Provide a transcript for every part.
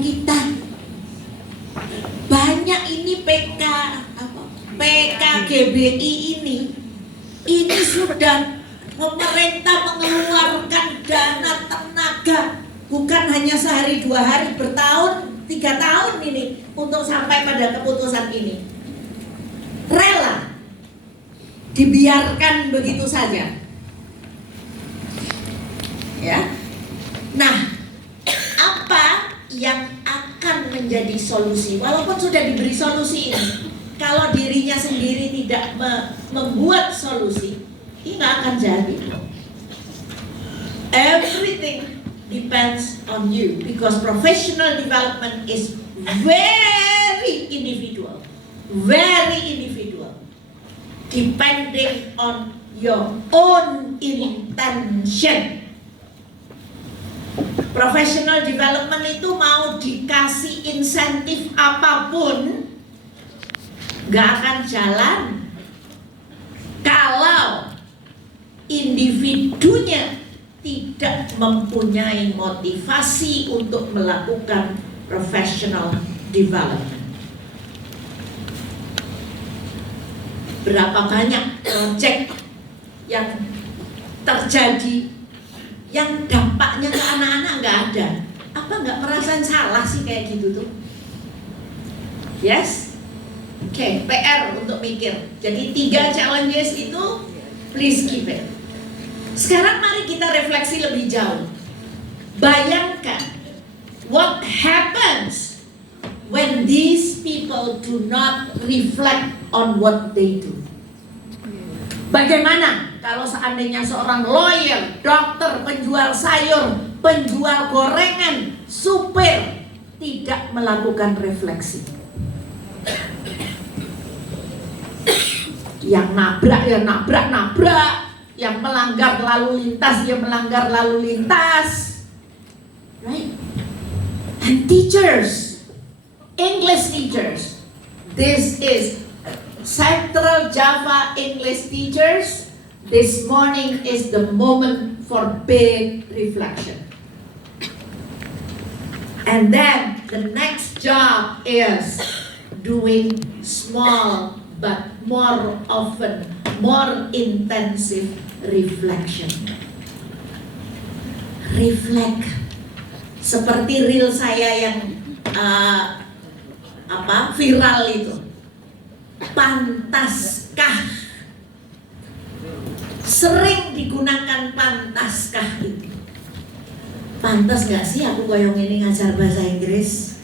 kita. Banyak ini PKGBI ini sudah pemerintah mengeluarkan dana tenaga, bukan hanya sehari 2 hari, bertahun 3 tahun ini untuk sampai pada keputusan ini. Rela dibiarkan begitu saja. Ya. Nah, apa yang akan menjadi solusi? Walaupun sudah diberi solusi ini, kalau dirinya sendiri tidak membuat solusi, ini nggak akan jadi. Everything depends on you, because professional development is very individual, depending on your own intention. Professional development itu mau dikasih insentif apapun gak akan jalan kalau individunya tidak mempunyai motivasi untuk melakukan professional development. Berapa banyak proyek yang terjadi yang dampaknya ke anak-anak nggak ada? Apa nggak merasain salah sih kayak gitu tuh? Yes? Oke, PR untuk mikir. Jadi 3 challenges itu please keep it. Sekarang mari kita refleksi lebih jauh. Bayangkan what happens when these people do not reflect on what they do. Bagaimana kalau seandainya seorang lawyer, dokter, penjual sayur, penjual gorengan, supir tidak melakukan refleksi? Yang nabrak ya nabrak, yang melanggar lalu lintas ya melanggar lalu lintas, right? And teachers, English teachers, this is Central Java English teachers. This morning is the moment for big reflection. And then the next job is doing small but more often, more intensive reflection. Reflect. Seperti reel saya yang viral itu. Pantaskah? Sering digunakan pantaskah itu. Pantas gak sih aku koyong ini ngajar bahasa Inggris?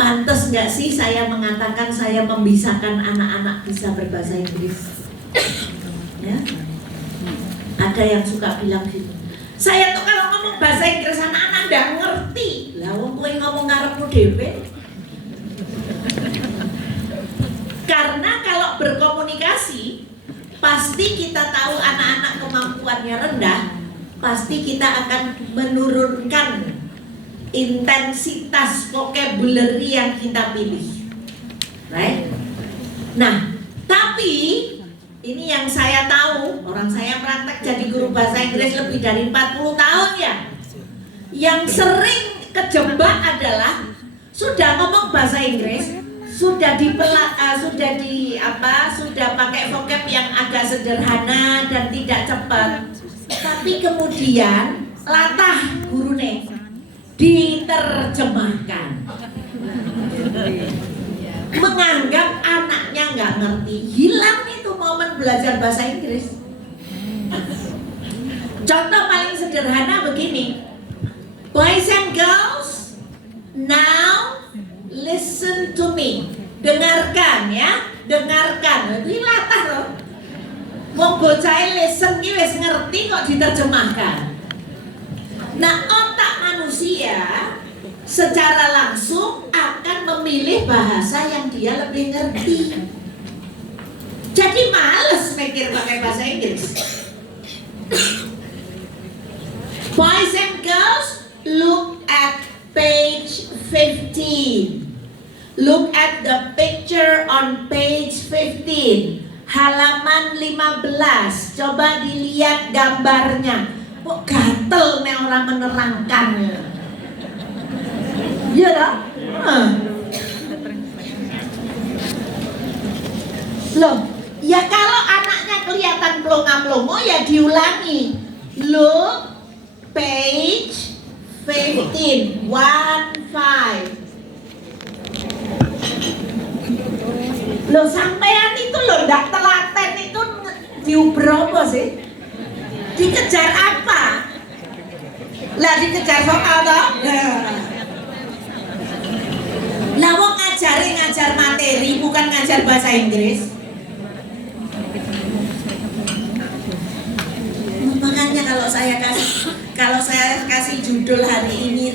Pantas gak sih saya mengatakan saya membisahkan anak-anak bisa berbahasa Inggris? Ya? Ada yang suka bilang gitu. Saya tuh kalau ngomong bahasa Inggris anak-anak gak ngerti. Lah wong kowe ngomong ngarepmu dhewe. Karena kalau berkomunikasi, pasti kita tahu anak-anak kemampuannya rendah, pasti kita akan menurunkan intensitas vocabulary yang kita pilih, right? Nah, tapi ini yang saya tahu, orang saya praktek jadi guru bahasa Inggris lebih dari 40 tahun ya. Yang sering kejebak adalah sudah ngomong bahasa Inggris, sudah pakai vocab yang agak sederhana dan tidak cepat, tapi kemudian latah gurune diterjemahkan, menganggap anaknya nggak ngerti, hilang itu momen belajar bahasa Inggris. Contoh paling sederhana begini, boys and girls, now listen to me. Dengarkan ya, dengarkan. Ini latah loh. Wong bocah listen ki wis ngerti kok diterjemahkan. Nah, otak manusia secara langsung akan memilih bahasa yang dia lebih ngerti. Jadi males mikir pakai bahasa Inggris. Boys and girls, look at page 15. Look at the picture on page 15. Halaman 15. Coba dilihat gambarnya. Kok gatel nih orang menerangkan. Iya tak? Loh, ya kalau anaknya kelihatan pelongo-pelongo ya diulangi. Look, page 15, 15. Loh, sampean itu loh, ndak telaten itu diuber apa sih? Dikejar apa? Lah dikejar soal toh? Lah wong ngajar materi bukan ngajar bahasa Inggris. Makanya kalau saya kasih judul hari ini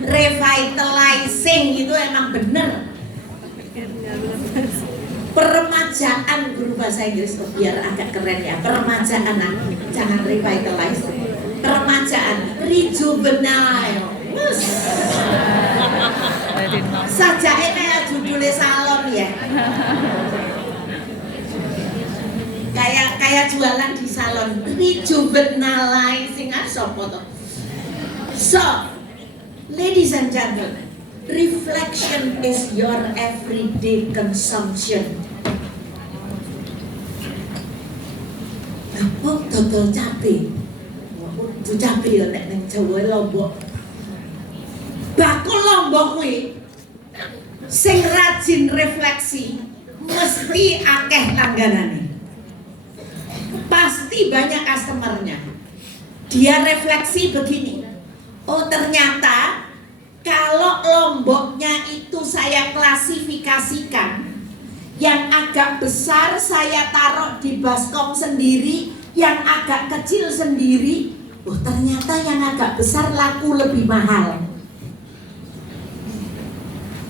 revitalizing itu emang bener. Peremajaan guru bahasa Inggris, biar agak keren ya. Peremajaan, jangan revitalize. Peremajaan, rejuvenile. Sajake kayak judulnya salon ya. Kayak jualan di salon, rejuvenalizing sopo to. So, ladies and gentlemen, reflection is your everyday consumption. Apa dodol cabe? Itu cabe ya nek ning Jawa Lombok. Bakul Lombok kuwi sing rajin refleksi mesti akeh langganane. Pasti banyak customernya. Dia refleksi begini. Oh, ternyata kalau Lomboknya itu saya klasifikasikan, yang agak besar saya taruh di baskom sendiri, yang agak kecil sendiri. Oh, ternyata yang agak besar laku lebih mahal.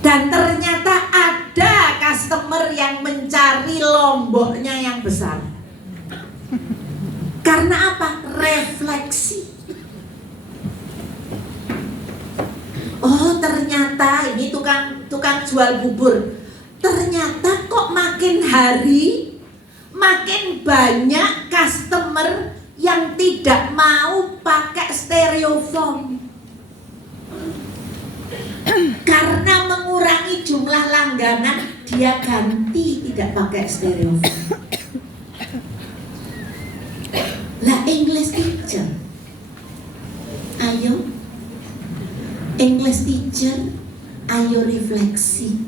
Dan ternyata ada customer yang mencari Lomboknya yang besar. Karena apa? Refleksi. Oh, ternyata ini tukang jual bubur. Ternyata kok makin hari makin banyak customer yang tidak mau pakai styrofoam. Karena mengurangi jumlah langganan, dia ganti tidak pakai styrofoam. Lah, English teacher, ayo English teacher, ayo refleksi.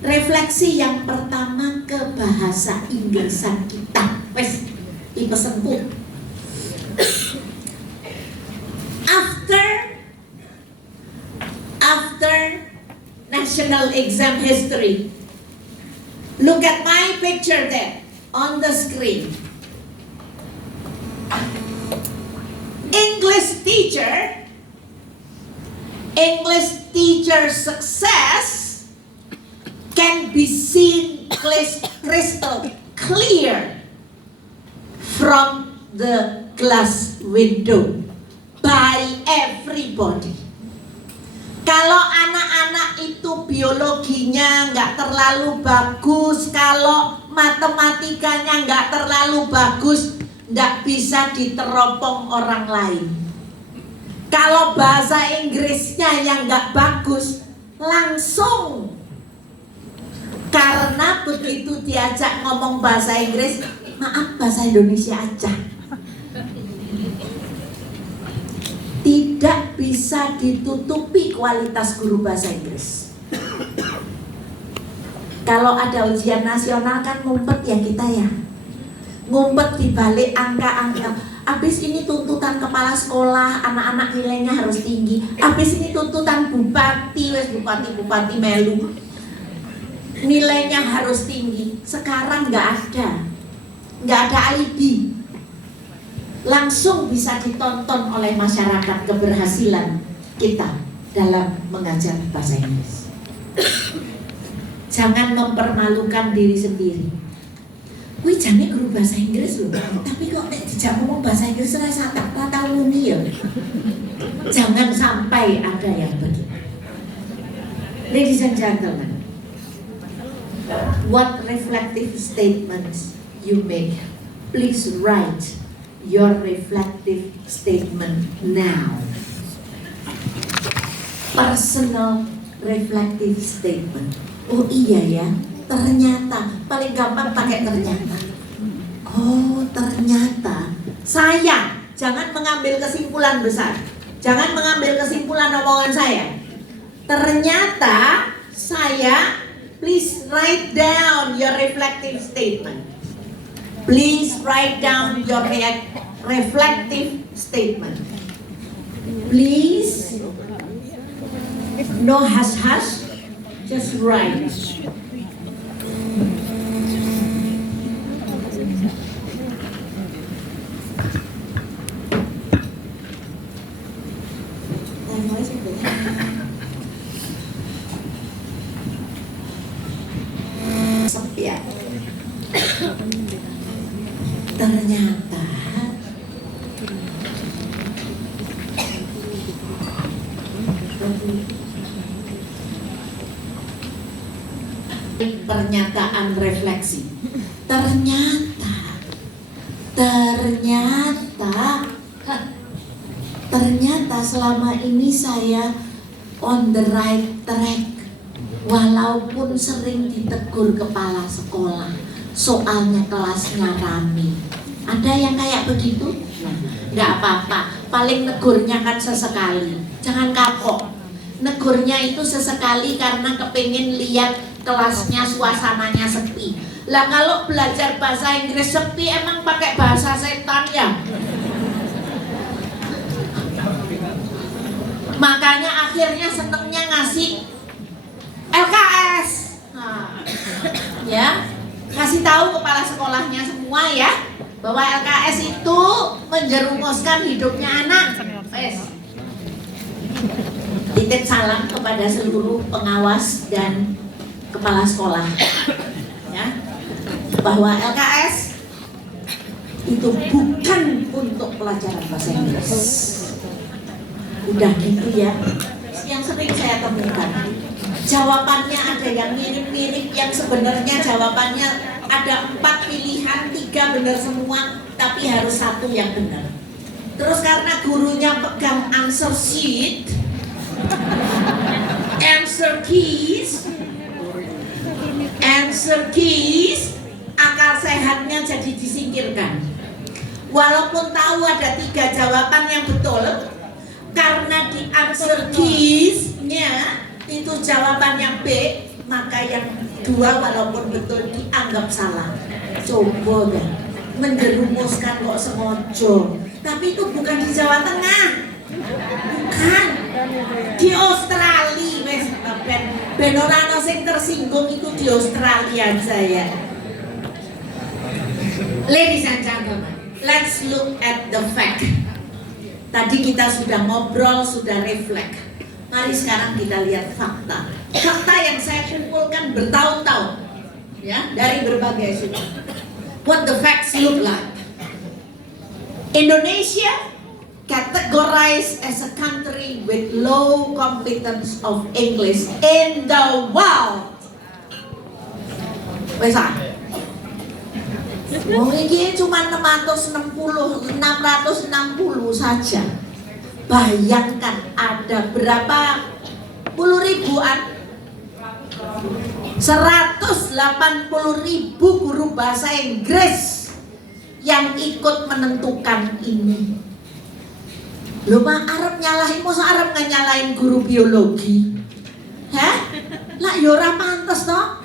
Refleksi yang pertama ke bahasa Inggrisan kita. Wes, dipesenku. After national exam history, look at my picture there on the screen. English teacher success can be seen crystal clear from the glass window by everybody. Kalau anak-anak itu biologinya nggak terlalu bagus, kalau matematikanya nggak terlalu bagus, nggak bisa diteropong orang lain. Kalau bahasa Inggrisnya yang nggak bagus, langsung. Karena begitu diajak ngomong bahasa Inggris, maaf bahasa Indonesia aja. Tidak bisa ditutupi kualitas guru bahasa Inggris. Kalau ada ujian nasional kan ngumpet ya kita ya. Ngumpet di balik angka-angka. Abis ini tuntutan kepala sekolah, anak-anak nilainya harus tinggi. Abis ini tuntutan bupati, bupati melu, nilainya harus tinggi. Sekarang nggak ada alibi. Langsung bisa ditonton oleh masyarakat keberhasilan kita dalam mengajar bahasa Inggris. Jangan mempermalukan diri sendiri. Wih, jane guru bahasa Inggris loh, tapi kok dijak ngomong bahasa Inggris rasa tak tahu muni ya. Jangan sampai ada yang begitu. Ladies and gentlemen, what reflective statements you make? Please write your reflective statement now. Personal reflective statement. Oh iya ya, ternyata paling gampang pakai ternyata. Oh ternyata saya, jangan mengambil kesimpulan besar, jangan mengambil kesimpulan omongan saya. Ternyata saya, please write down your reflective statement. Please write down your reflective statement. Please, no hush-hush, just write. Ya. Pernyataan refleksi. Ternyata selama ini saya on the right track. Walaupun sering ditegur kepala sekolah, soalnya kelasnya rame. Ada yang kayak begitu? Nah, nggak apa-apa. Paling negurnya kan sesekali. Jangan kapok. Negurnya itu sesekali karena kepingin lihat kelasnya suasananya sepi. Lah kalau belajar bahasa Inggris sepi, emang pakai bahasa setan ya? Makanya akhirnya senengnya ngasih LKS. Nah, ya, kasih tahu kepala sekolahnya semua ya bahwa LKS itu menjerumuskan hidupnya anak. Titip salam kepada seluruh pengawas dan kepala sekolah, ya, bahwa LKS itu bukan untuk pelajaran bahasa Inggris. Udah gitu ya, yang sering saya temukan. Jawabannya ada yang mirip-mirip, yang sebenarnya jawabannya ada 4 pilihan, 3 benar semua, tapi harus 1 yang benar. Terus karena gurunya pegang answer sheet, answer keys, akal sehatnya jadi disingkirkan. Walaupun tahu ada 3 jawaban yang betul, karena di answer keys-nya itu jawaban yang B, maka yang 2 walaupun betul dianggap salah. Coba deh, menjerumuskan kok sengojo. Tapi itu bukan di Jawa Tengah, bukan di Australia. Wes ben ora ana sing tersinggung itu di Australia saya. Ladies and gentlemen, let's look at the fact. Tadi kita sudah ngobrol, sudah reflect. Mari sekarang kita lihat fakta. Fakta yang saya kumpulkan bertahun-tahun, ya, dari berbagai sumber. What the facts look like? Indonesia categorized as a country with low competence of English in the world. Wes wong iki cuma 660 saja. Bayangkan ada berapa puluh ribuan, 180.000 guru bahasa Inggris yang ikut menentukan ini. Lho mak arep nyalahin, masa arep nyalahin guru biologi? Hah? Lah ya ora pantes toh.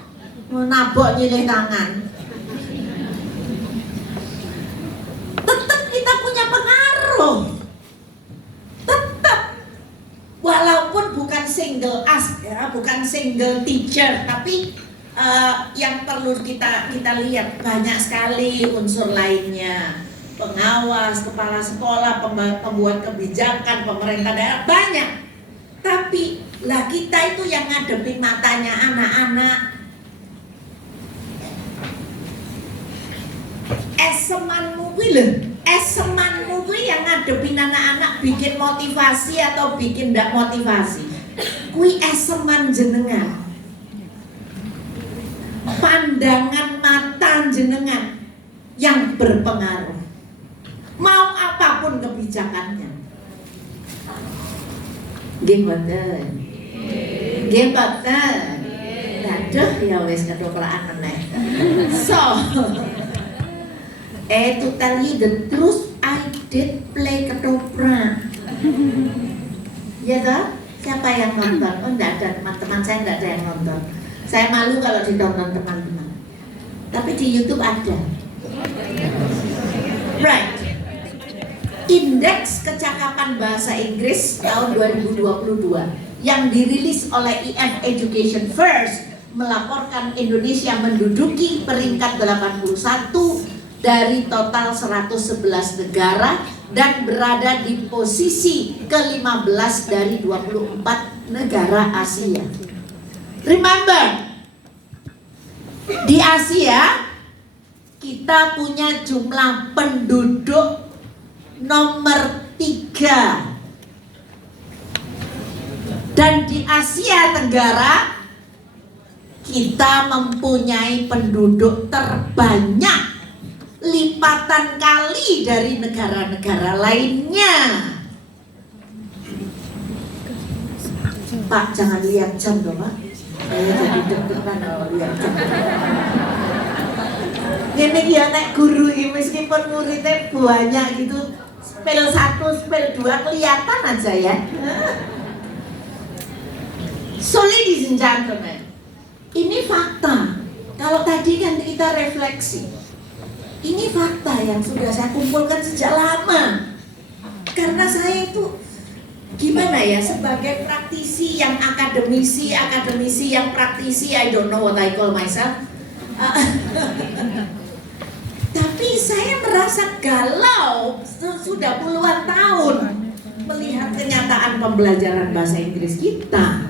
Nabok nyilih tangan. Tetap kita punya pengaruh. Walaupun bukan single us ya, bukan single teacher, tapi yang perlu kita lihat banyak sekali unsur lainnya. Pengawas, kepala sekolah, pembuat kebijakan, pemerintah daerah, banyak. Tapi lah kita itu yang ngadepin matanya anak-anak. Esemanmu kuwi yang ngadepin anak-anak, bikin motivasi atau bikin ndak motivasi. Kuwi eseman jenengan. Pandangan mata jenengan yang berpengaruh. Mau apapun kebijakannya. Nggih mboten. Nggih mboten. Aduh ya wis ketoprak meneh. So, to tell you the truth, I did play ketoprak. Ya toh? Siapa yang nonton? Oh enggak ada, teman-teman saya enggak ada yang nonton. Saya malu kalau ditonton teman-teman. Tapi di YouTube ada. Right. Indeks Kecakapan Bahasa Inggris tahun 2022 yang dirilis oleh IF Education First melaporkan Indonesia menduduki peringkat 81 dari total 111 negara dan berada di posisi ke-15 dari 24 negara Asia. Remember, di Asia kita punya jumlah penduduk nomor 3. Dan di Asia Tenggara kita mempunyai penduduk terbanyak, lipatan kali dari negara-negara lainnya. Pak, jangan lihat jam dong, Pak. Saya jadi deg-degan kalau lihat jam. Ini ya nek guru ini meskipun muridnya banyak gitu, spell 1, spell 2 kelihatan aja ya. So ladies and gentlemen, ini fakta. Kalau tadi kan kita refleksi, ini fakta yang sudah saya kumpulkan sejak lama. Karena saya itu gimana ya, sebagai praktisi yang akademisi yang praktisi, I don't know what I call myself. Tapi saya merasa galau sudah puluhan tahun melihat kenyataan pembelajaran bahasa Inggris kita.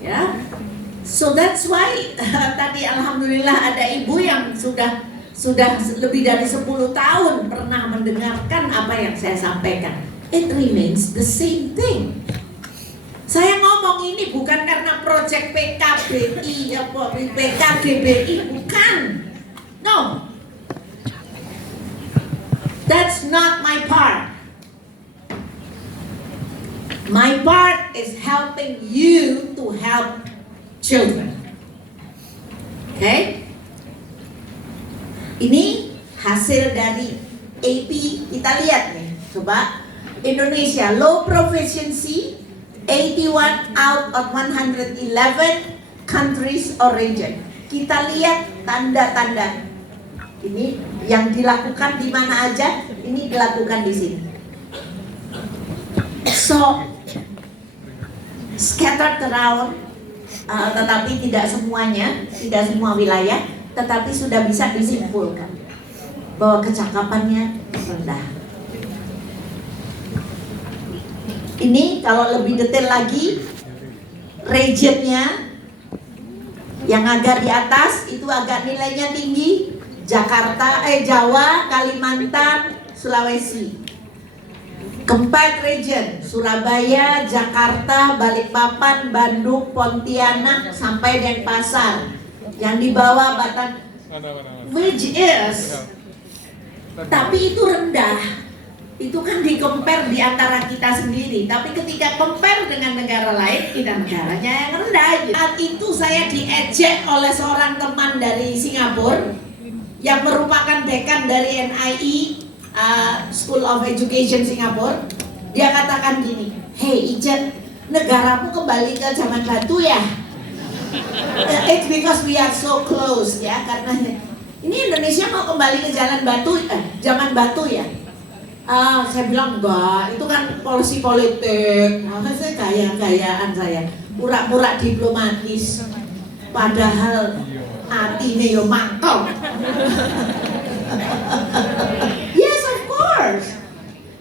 Ya. So that's why tadi alhamdulillah ada ibu yang sudah lebih dari 10 tahun pernah mendengarkan apa yang saya sampaikan. It remains the same thing. Saya ngomong ini bukan karena proyek PKBI atau PKGBI, bukan. No. That's not my part. My part is helping you to help children. Okay? Ini hasil dari AP, kita lihat nih, coba. Indonesia low proficiency 81 out of 111 countries or region. Kita lihat tanda-tanda. Ini yang dilakukan di mana aja, ini dilakukan di sini. So scattered around, tetapi tidak semuanya, tidak semua wilayah, tetapi sudah bisa disimpulkan bahwa kecakapannya rendah. Ini kalau lebih detail lagi, regionnya yang agak di atas itu agak nilainya tinggi. Jawa, Kalimantan, Sulawesi. Keempat region, Surabaya, Jakarta, Balikpapan, Bandung, Pontianak, sampai Denpasar. Yang di bawah Batam, which is, tapi itu rendah. Itu kan di-compare di antara kita sendiri. Tapi ketika compare dengan negara lain, kita negaranya yang rendah. Saat itu saya diejek oleh seorang teman dari Singapura yang merupakan dekan dari NIE, School of Education Singapura. Dia katakan gini, "Hey Ijen, negaramu kembali ke zaman batu ya?" It's because we are so close ya, karena ini Indonesia mau kembali ke zaman batu ya. Saya bilang enggak, itu kan polisi politik. Saya gaya-gayaan saya, pura-pura diplomatis, padahal hatinya yo mantap. Yes, of course.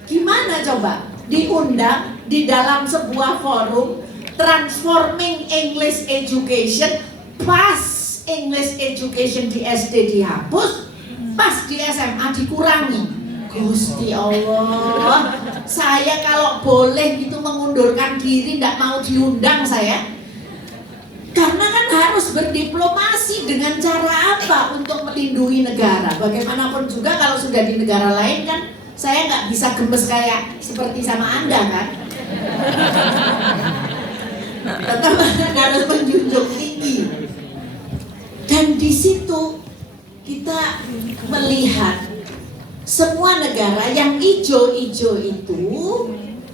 Gimana coba diundang di dalam sebuah forum transforming English education, pas English education di SD dihapus, pas di SMA dikurangi. Gusti Allah, saya kalau boleh gitu mengundurkan diri, tidak mau diundang saya. Karena kan harus berdiplomasi dengan cara apa untuk melindungi negara. Bagaimanapun juga kalau sudah di negara lain kan, saya nggak bisa gemes kayak seperti sama Anda kan. Tetap harus menjunjung tinggi. Dan di situ kita melihat semua negara yang hijau-hijau itu,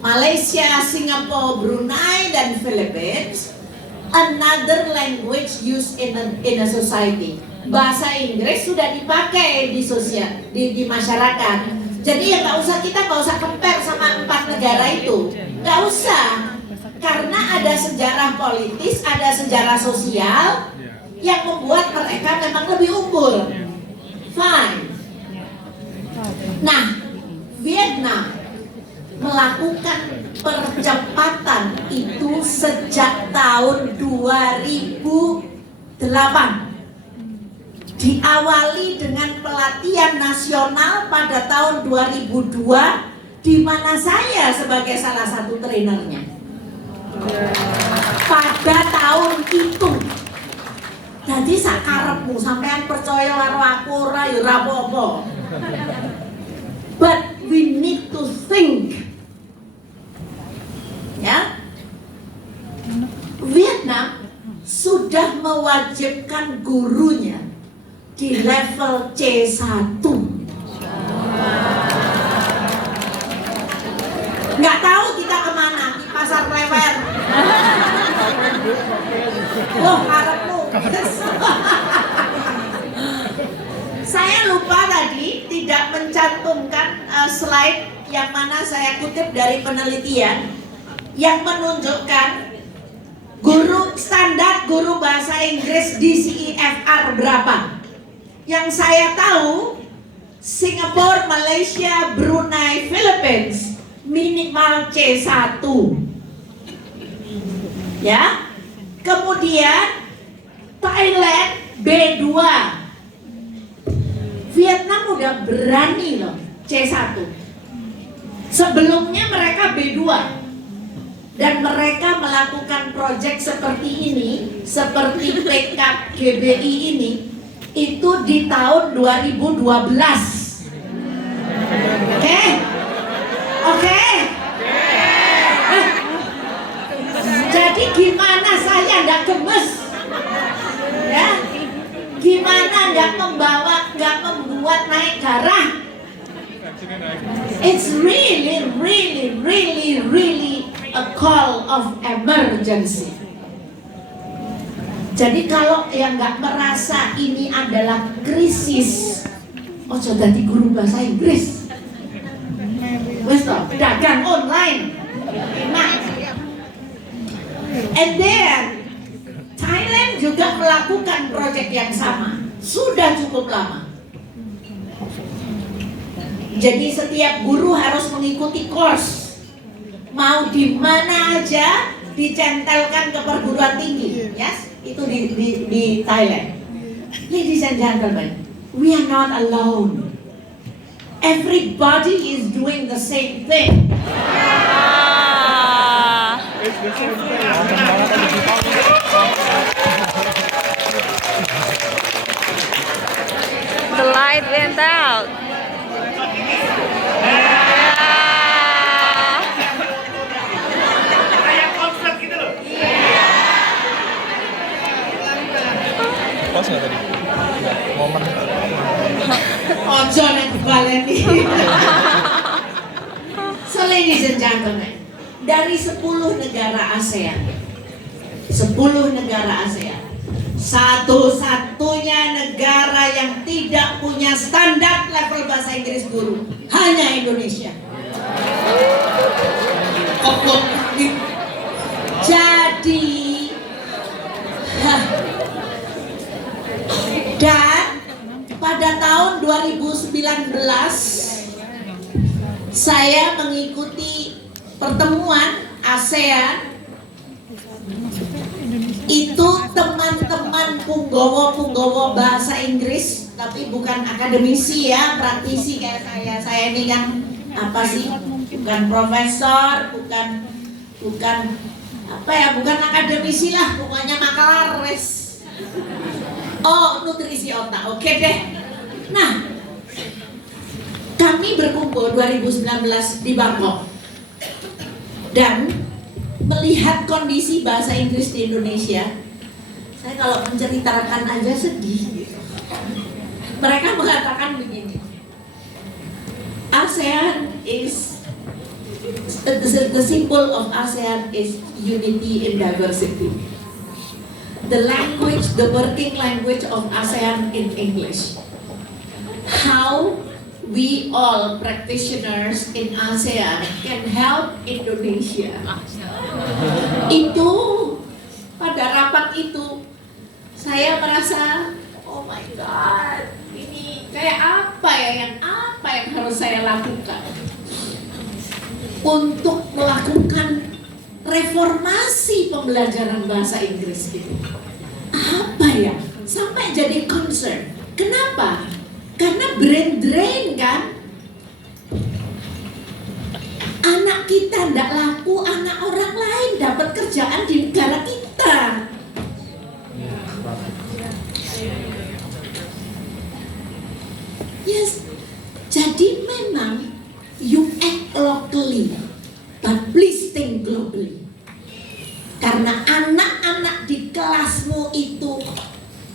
Malaysia, Singapura, Brunei, dan Philippines, another language used in a society. Bahasa Inggris sudah dipakai di sosial, di masyarakat. Jadi ya kita nggak usah compare sama 4 negara itu, nggak usah, karena ada sejarah politis, ada sejarah sosial yang membuat mereka memang lebih unggul. Fine. Nah, Vietnam melakukan percepatan itu sejak tahun 2008. Diawali dengan pelatihan nasional pada tahun 2002, di mana saya sebagai salah satu trainernya. Pada tahun itu. Jadi sakarepmu sampean percaya karo aku ora ya ora apa-apa. But we need to think. Ya. Vietnam sudah mewajibkan gurunya di level C1. Nggak tahu kita kemana, di pasar Klewer. Oh, harapmu. Saya lupa tadi tidak mencantumkan slide yang mana saya kutip dari penelitian yang menunjukkan standar guru bahasa Inggris di CEFR berapa. Yang saya tahu, Singapura, Malaysia, Brunei, Philippines minimal C1. Ya. Kemudian Thailand B2. Vietnam udah berani loh C1. Sebelumnya mereka B2. Dan mereka melakukan proyek seperti ini, seperti PKGBI ini, itu di tahun 2012. Oke? Jadi gimana saya nggak gemes? Ya? Gimana nggak membuat naik darah? It's really a call of emergency. Jadi kalau yang nggak merasa ini adalah krisis, ojo dadi guru bahasa Inggris. Wes toh, dagang online. Nah, and then Thailand juga melakukan proyek yang sama. Sudah cukup lama. Jadi setiap guru harus mengikuti course. Mau di mana aja dicentelkan ke perguruan tinggi, yes? Itu di Thailand. Ladies and gentlemen, we are not alone. Everybody is doing the same thing. The light went out. Pas nggak tadi? Momen. Ojo nek dibaleni. So ladies and gentlemen, dari 10 negara ASEAN, 10 negara ASEAN, satu-satunya negara yang tidak punya standar level bahasa Inggris guru hanya Indonesia. Jadi dan pada tahun 2019 saya mengikuti pertemuan ASEAN. Itu teman-teman punggawa bahasa Inggris, tapi bukan akademisi ya, praktisi kayak saya. Saya ini kan apa sih? Bukan profesor, bukan apa ya, bukan akademisi lah, pokoknya makalaris. Oh, nutrisi otak, oke deh. Nah, kami berkumpul 2019 di Bangkok. Dan melihat kondisi bahasa Inggris di Indonesia, saya kalau menceritakan aja sedih gitu. Mereka mengatakan begini, ASEAN is the symbol of ASEAN is unity in diversity. The language, the working language of ASEAN in English. How we all practitioners in ASEAN can help Indonesia. Itu pada rapat itu saya merasa, oh my God, ini kayak apa yang harus saya lakukan untuk melakukan reformasi pembelajaran bahasa Inggris itu. Apa ya? Sampai jadi concern. Kenapa? Karena brain drain kan. Anak kita tidak laku, anak orang lain dapat kerjaan di negara kita. Yes. Jadi memang you act locally, but please think globally. Karena anak-anak di kelasmu itu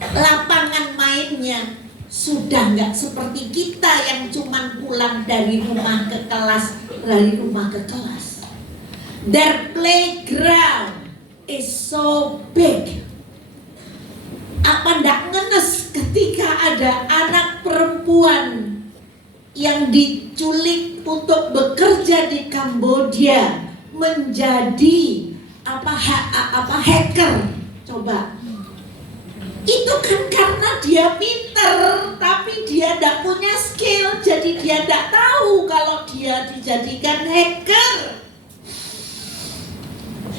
lapangan mainnya sudah nggak seperti kita yang cuma pulang dari rumah ke kelas, dari rumah ke kelas. Their playground is so big. Apa ndak ngenes ketika ada anak perempuan yang diculik untuk bekerja di Kamboja menjadi hacker? Coba. Itu kan karena dia pinter, tapi dia tidak punya skill, jadi dia tidak tahu kalau dia dijadikan hacker.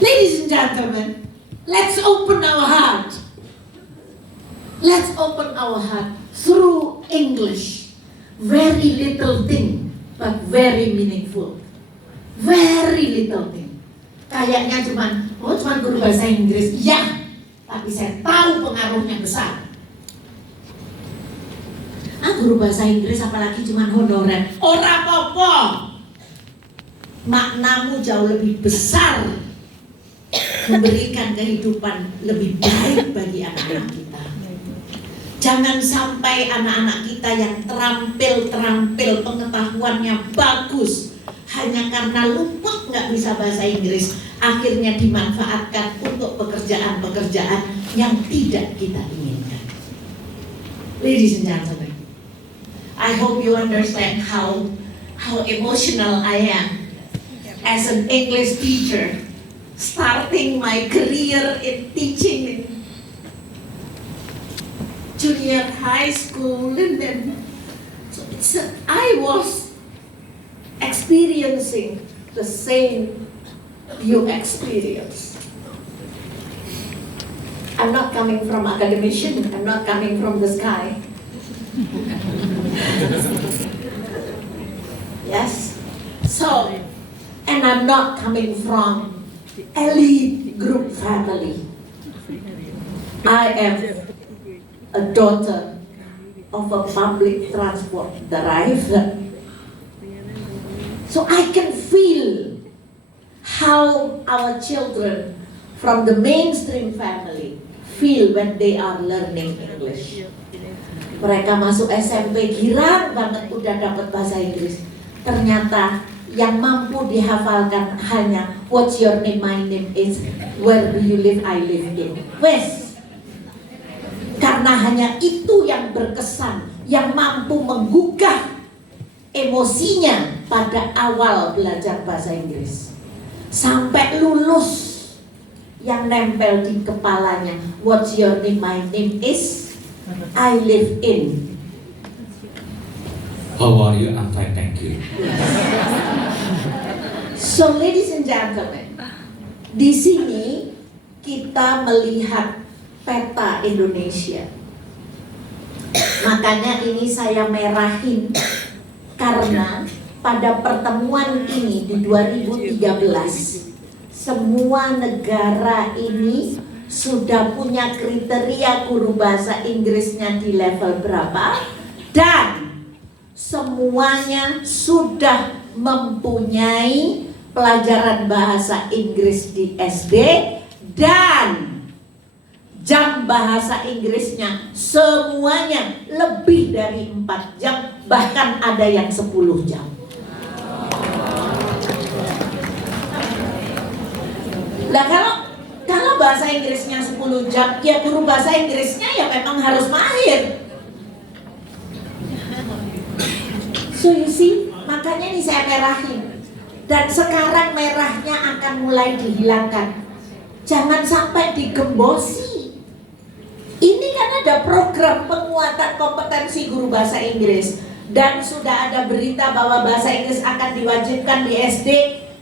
Ladies and gentlemen, let's open our heart. Let's open our heart through English. Very little thing, but very meaningful. Very little thing. Kayaknya cuman guru bahasa Inggris. Ya, tapi saya tahu pengaruhnya besar. Guru bahasa Inggris apalagi cuman honorer. Ora apa-apa. Maknamu jauh lebih besar. Memberikan kehidupan lebih baik bagi anak-anak kita. Jangan sampai anak-anak kita yang terampil pengetahuannya bagus hanya karena luput nggak bisa bahasa Inggris akhirnya dimanfaatkan untuk pekerjaan-pekerjaan yang tidak kita inginkan. Ladies and gentlemen, I hope you understand how emotional I am as an English teacher, starting my career in teaching in junior high school, and then I was experiencing the same you experience. I'm not coming from academician, I'm not coming from the sky. Yes. So, and I'm not coming from elite group family. I am a daughter of a public transport driver. So I can feel how our children from the mainstream family feel when they are learning English. Mereka masuk SMP girang banget udah dapat bahasa Inggris. Ternyata yang mampu dihafalkan hanya what's your name, my name is, where do you live, I live in. Wes. Karena hanya itu yang berkesan, yang mampu menggugah emosinya pada awal belajar bahasa Inggris. Sampai lulus yang nempel di kepalanya, what's your name, my name is, I live in. How are you? I'm fine, thank you. So ladies and gentlemen, di sini kita melihat peta Indonesia. Makanya ini saya merahin karena pada pertemuan ini di 2013 semua negara ini sudah punya kriteria guru bahasa Inggrisnya di level berapa dan semuanya sudah mempunyai pelajaran bahasa Inggris di SD dan jam bahasa Inggrisnya semuanya lebih dari 4 jam, bahkan ada yang 10 jam. Nah kalau bahasa Inggrisnya 10 jam, ya guru bahasa Inggrisnya ya memang harus mahir. So you see, makanya ini saya merahin. Dan sekarang merahnya akan mulai dihilangkan. Jangan sampai digembosi. Ini kan ada program penguatan kompetensi guru bahasa Inggris. Dan sudah ada berita bahwa bahasa Inggris akan diwajibkan di SD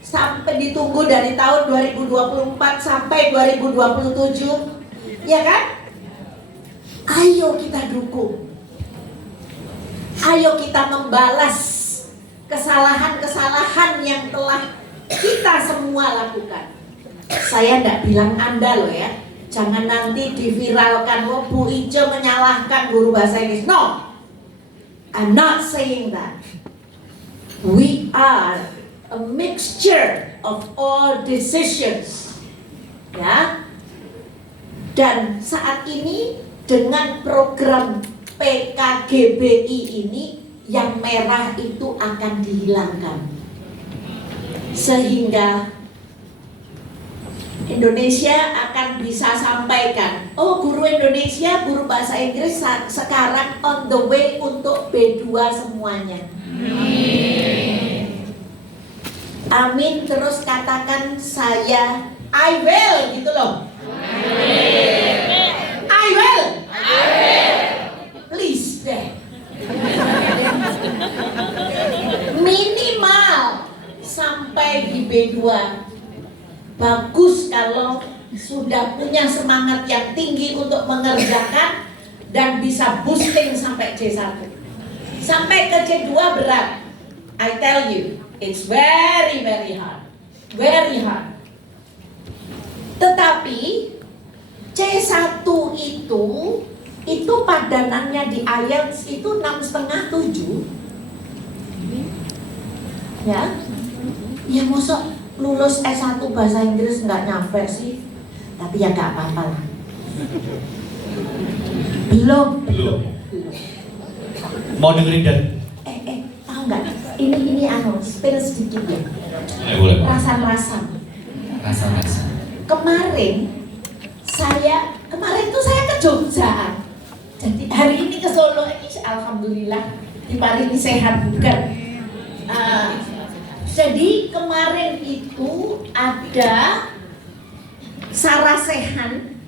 sampai ditunggu dari tahun 2024 sampai 2027. Ya kan? Ayo kita dukung. Ayo kita membalas kesalahan-kesalahan yang telah kita semua lakukan. Saya tidak bilang Anda loh ya. Jangan nanti diviralkan, oh Bu Ice menyalahkan guru bahasa Inggris. No, I'm not saying that. We are a mixture of all decisions. Ya. Dan saat ini dengan program PKGBI ini, yang merah itu akan dihilangkan, sehingga Indonesia akan bisa sampaikan, oh guru Indonesia, guru bahasa Inggris sekarang on the way untuk B2 semuanya. Amin. Terus katakan saya I will gitu loh. I will. Please deh. Minimal sampai di B2. Bagus kalau sudah punya semangat yang tinggi untuk mengerjakan dan bisa boosting sampai C1. Sampai ke C2 berat. I tell you, it's very very hard. Very hard. Tetapi C1 itu padanannya di IELTS itu 6,5-7. Ya. Ya mosok lulus S1 bahasa Inggris nggak nyampe sih. Tapi ya nggak apa-apa lah. Belum. Mau dengerin dan Tahu nggak? Ini spill sedikit ya. boleh. Rasan-rasan. Kemarin tuh saya ke Jogja. Jadi hari ini ke Solo, alhamdulillah diparingi sehat bukan. Jadi kemarin itu ada sarasehan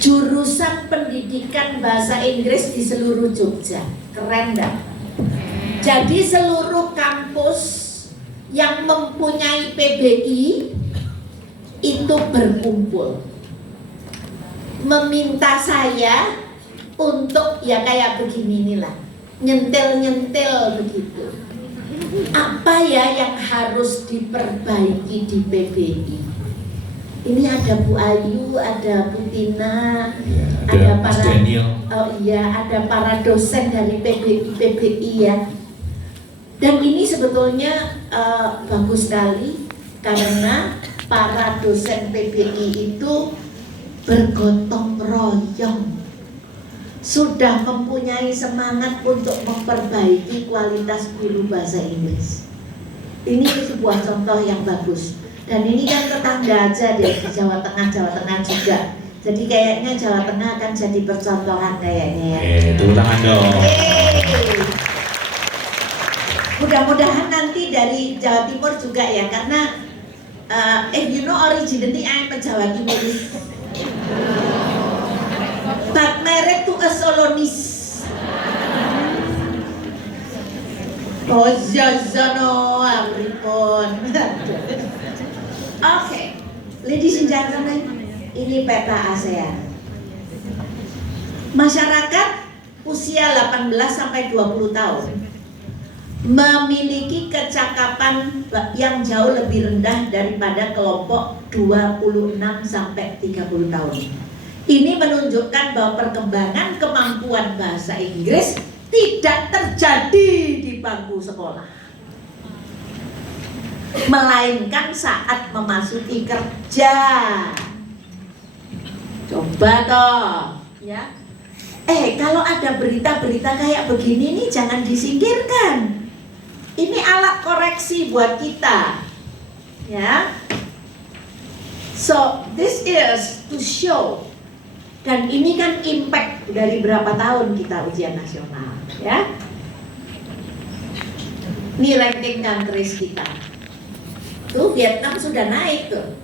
jurusan pendidikan bahasa Inggris di seluruh Jogja. Keren dah. Jadi seluruh kampus yang mempunyai PBI itu berkumpul meminta saya untuk ya kayak begini inilah, nyentil begitu. Apa ya yang harus diperbaiki di PBI? Ini ada Bu Ayu, ada Bu Tina, ada para ada para dosen dari PBI ya. Dan ini sebetulnya bagus sekali karena para dosen PBI itu bergotong royong, sudah mempunyai semangat untuk memperbaiki kualitas guru bahasa Inggris. Ini sebuah contoh yang bagus. Dan ini kan tetangga aja deh di Jawa Tengah juga. Jadi kayaknya Jawa Tengah akan jadi percontohan kayaknya ya. Tepuk tangan dong. Mudah-mudahan nanti dari Jawa Timur juga ya, karena you know originally I'm a Jawa Timuris, but married to a Solonese. Oh no, ampun. Oke, ladies and gentlemen, ini peta ASEAN. Masyarakat usia 18 sampai 20 tahun memiliki kecakapan yang jauh lebih rendah daripada kelompok 26 sampai 30 tahun. Ini menunjukkan bahwa perkembangan kemampuan bahasa Inggris tidak terjadi di bangku sekolah. melainkan saat memasuki kerja. Coba toh, ya. Kalau ada berita-berita kayak begini nih jangan disingkirkan. Ini alat koreksi buat kita, ya. So this is to show, dan ini kan impact dari berapa tahun kita ujian nasional, ya. Ini ranking countries kita. Tuh Vietnam sudah naik tuh.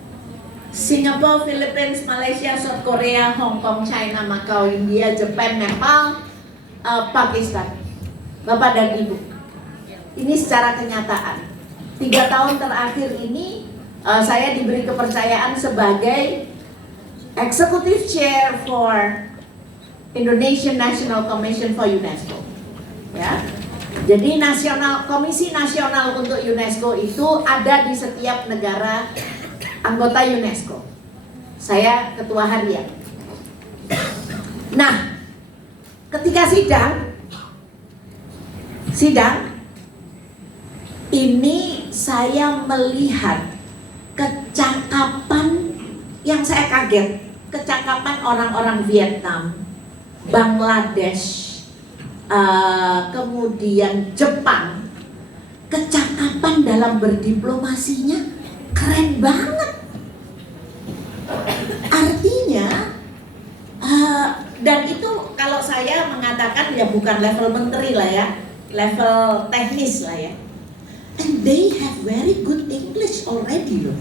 Singapura, Philippines, Malaysia, South Korea, Hong Kong, China, Macau, India, Jepang, Nepal, Pakistan. Bapak dan Ibu, ini secara kenyataan 3 tahun terakhir ini saya diberi kepercayaan sebagai Executive Chair for Indonesian National Commission for UNESCO, ya. Jadi Komisi Nasional untuk UNESCO itu ada di setiap negara anggota UNESCO. Saya ketua harian. Nah, ketika sidang ini saya melihat kecakapan yang saya kaget, kecakapan orang-orang Vietnam, Bangladesh, kemudian Jepang, kecakapan dalam berdiplomasinya keren banget. Artinya, dan itu kalau saya mengatakan ya bukan level menteri lah ya, level teknis lah ya. And they have very good English already loh.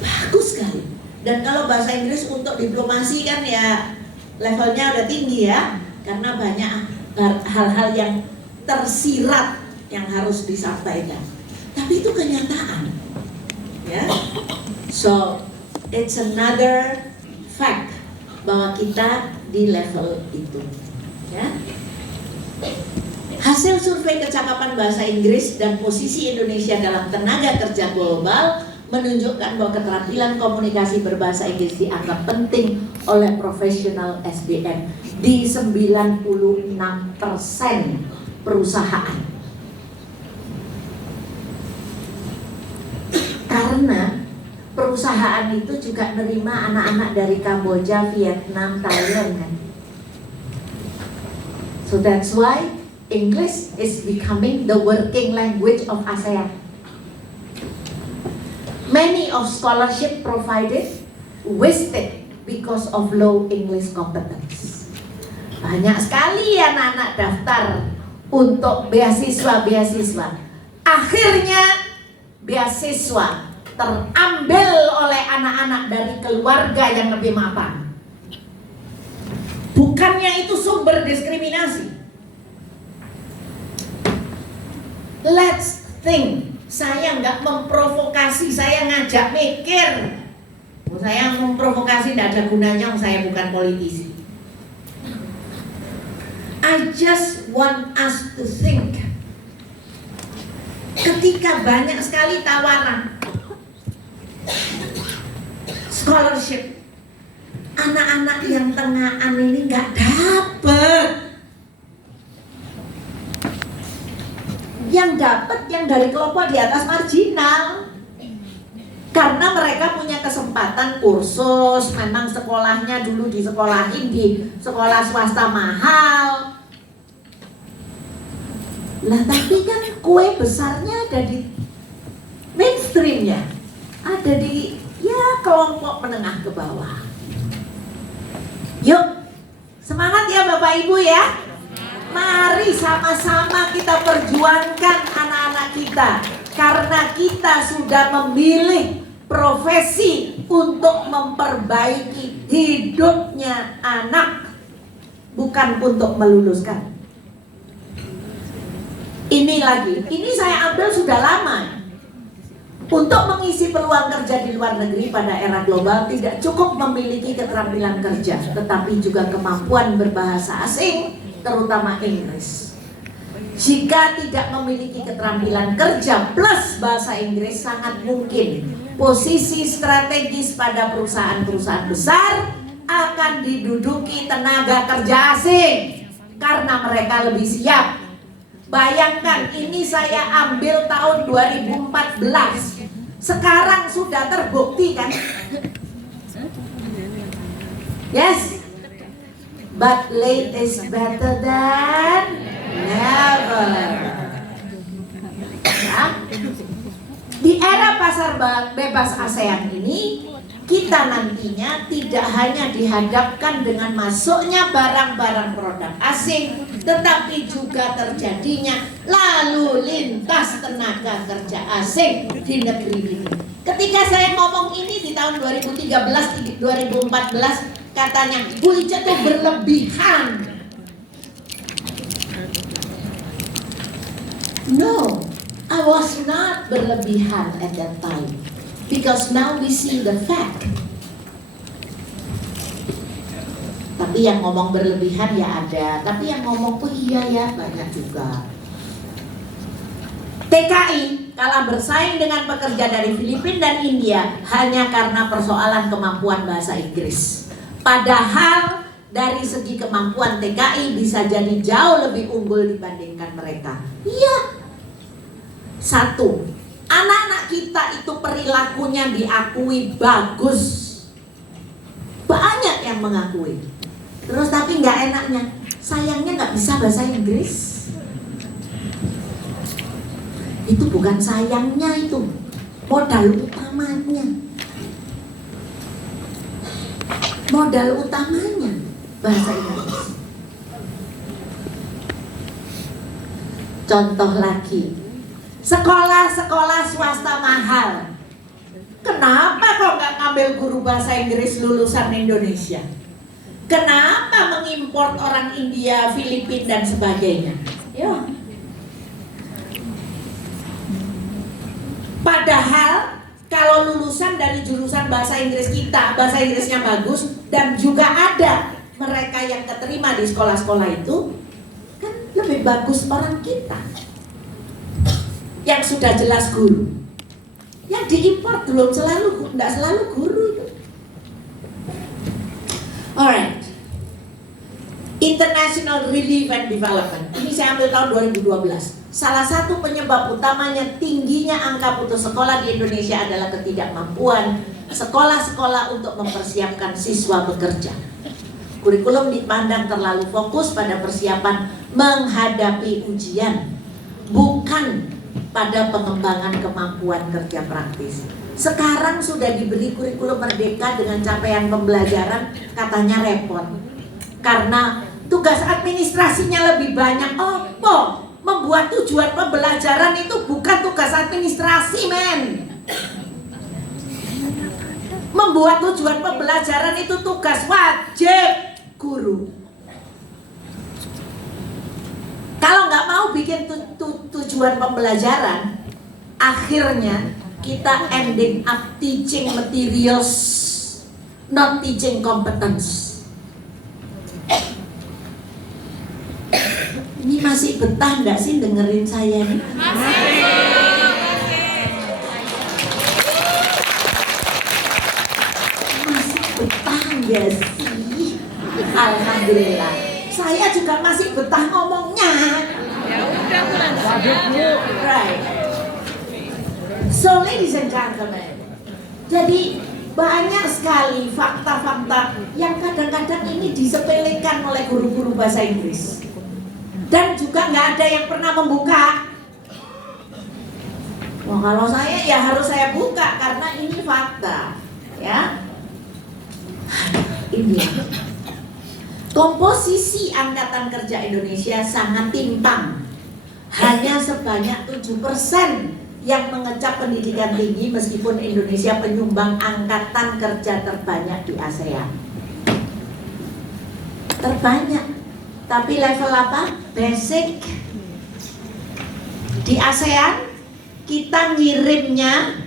Bagus sekali. Dan kalau bahasa Inggris untuk diplomasi kan ya levelnya udah tinggi ya. Karena banyak hal-hal yang tersirat yang harus disampaikan. Tapi itu kenyataan, ya. So it's another fact bahwa kita di level itu, ya. Hasil survei kecakapan bahasa Inggris dan posisi Indonesia dalam tenaga kerja global menunjukkan bahwa keterampilan komunikasi berbahasa Inggris dianggap penting oleh profesional SDM di 96% perusahaan. Karena perusahaan itu juga menerima anak-anak dari Kamboja, Vietnam, Thailand kan. So that's why English is becoming the working language of ASEAN. Many of scholarship provided wasted because of low English competence. Banyak sekali anak-anak daftar untuk beasiswa. Akhirnya beasiswa terambil oleh anak-anak dari keluarga yang lebih mapan. Bukannya itu sumber diskriminasi. Let's think. Saya nggak memprovokasi, saya ngajak mikir. Saya memprovokasi tidak ada gunanya, saya bukan politisi. I just want us to think. Ketika banyak sekali tawaran scholarship, anak-anak yang tengahan ini nggak dapet. Yang dapat yang dari kelompok di atas marginal, karena mereka punya kesempatan kursus, memang sekolahnya dulu disekolahin di sekolah swasta mahal. Lah tapi kan kue besarnya ada di mainstreamnya, ada di ya kelompok menengah ke bawah. Yuk semangat ya Bapak Ibu ya. Mari sama-sama kita perjuangkan anak-anak kita, karena kita sudah memilih profesi untuk memperbaiki hidupnya anak, bukan untuk meluluskan. Ini saya ambil sudah lama. Untuk mengisi peluang kerja di luar negeri pada era global tidak cukup memiliki keterampilan kerja, tetapi juga kemampuan berbahasa asing, terutama Inggris. Jika tidak memiliki keterampilan kerja plus bahasa Inggris, sangat mungkin posisi strategis pada perusahaan-perusahaan besar akan diduduki tenaga kerja asing, karena mereka lebih siap Bayangkan, ini saya ambil tahun 2014. Sekarang sudah terbukti kan? Yes. But late is better than never. Ya. Di era pasar bebas ASEAN ini, kita nantinya tidak hanya dihadapkan dengan masuknya barang-barang produk asing, tetapi juga terjadinya lalu lintas tenaga kerja asing di negeri ini. Ketika saya ngomong ini di tahun 2013-2014, katanya Bu Ica tuh berlebihan. No, I was not berlebihan at that time. Because now we see the fact. Tapi yang ngomong berlebihan ya ada, tapi yang ngomong oh iya ya banyak juga. TKI kalah bersaing dengan pekerja dari Filipina dan India hanya karena persoalan kemampuan bahasa Inggris. Padahal dari segi kemampuan TKI bisa jadi jauh lebih unggul dibandingkan mereka. Iya. Satu, anak-anak kita itu perilakunya diakui bagus. Banyak yang mengakui. Terus tapi nggak enaknya, sayangnya nggak bisa bahasa Inggris. Itu bukan sayangnya, itu modal utamanya. Modal utamanya bahasa Inggris. Contoh lagi, sekolah-sekolah swasta mahal. Kenapa kok nggak ngambil guru bahasa Inggris lulusan Indonesia? Kenapa mengimpor orang India, Filipina dan sebagainya? Ya. Padahal kalau lulusan dari jurusan bahasa Inggris kita, bahasa Inggrisnya bagus dan juga ada mereka yang keterima di sekolah-sekolah itu, kan lebih bagus orang kita yang sudah jelas guru. Yang diimpor belum selalu, tidak selalu guru itu. Alright, International Relief and Development. Ini saya ambil tahun 2012. Salah satu penyebab utamanya tingginya angka putus sekolah di Indonesia adalah ketidakmampuan sekolah-sekolah untuk mempersiapkan siswa bekerja. Kurikulum dipandang terlalu fokus pada persiapan menghadapi ujian, bukan pada pengembangan kemampuan kerja praktis. Sekarang sudah diberi kurikulum merdeka dengan capaian pembelajaran, katanya repot karena tugas administrasinya lebih banyak. Oh, membuat tujuan pembelajaran itu bukan tugas administrasi, men. Membuat tujuan pembelajaran itu tugas wajib guru. Kalau nggak mau bikin tujuan pembelajaran, akhirnya kita ending up teaching materials, not teaching competence. Ini masih betah nggak sih dengerin saya ini? Masih betah nggak sih? Alhamdulillah. Saya juga masih betah ngomongnya. Right. So ladies and gentlemen, jadi banyak sekali fakta-fakta yang kadang-kadang ini disepelekan oleh guru-guru bahasa Inggris. Dan juga nggak ada yang pernah membuka. Wah, kalau saya ya harus saya buka karena ini fakta, ya. Ini komposisi angkatan kerja Indonesia sangat timpang. Hanya sebanyak 7% yang mengecap pendidikan tinggi, meskipun Indonesia penyumbang angkatan kerja terbanyak di ASEAN. Terbanyak. Tapi level apa? Basic. Di ASEAN kita ngirimnya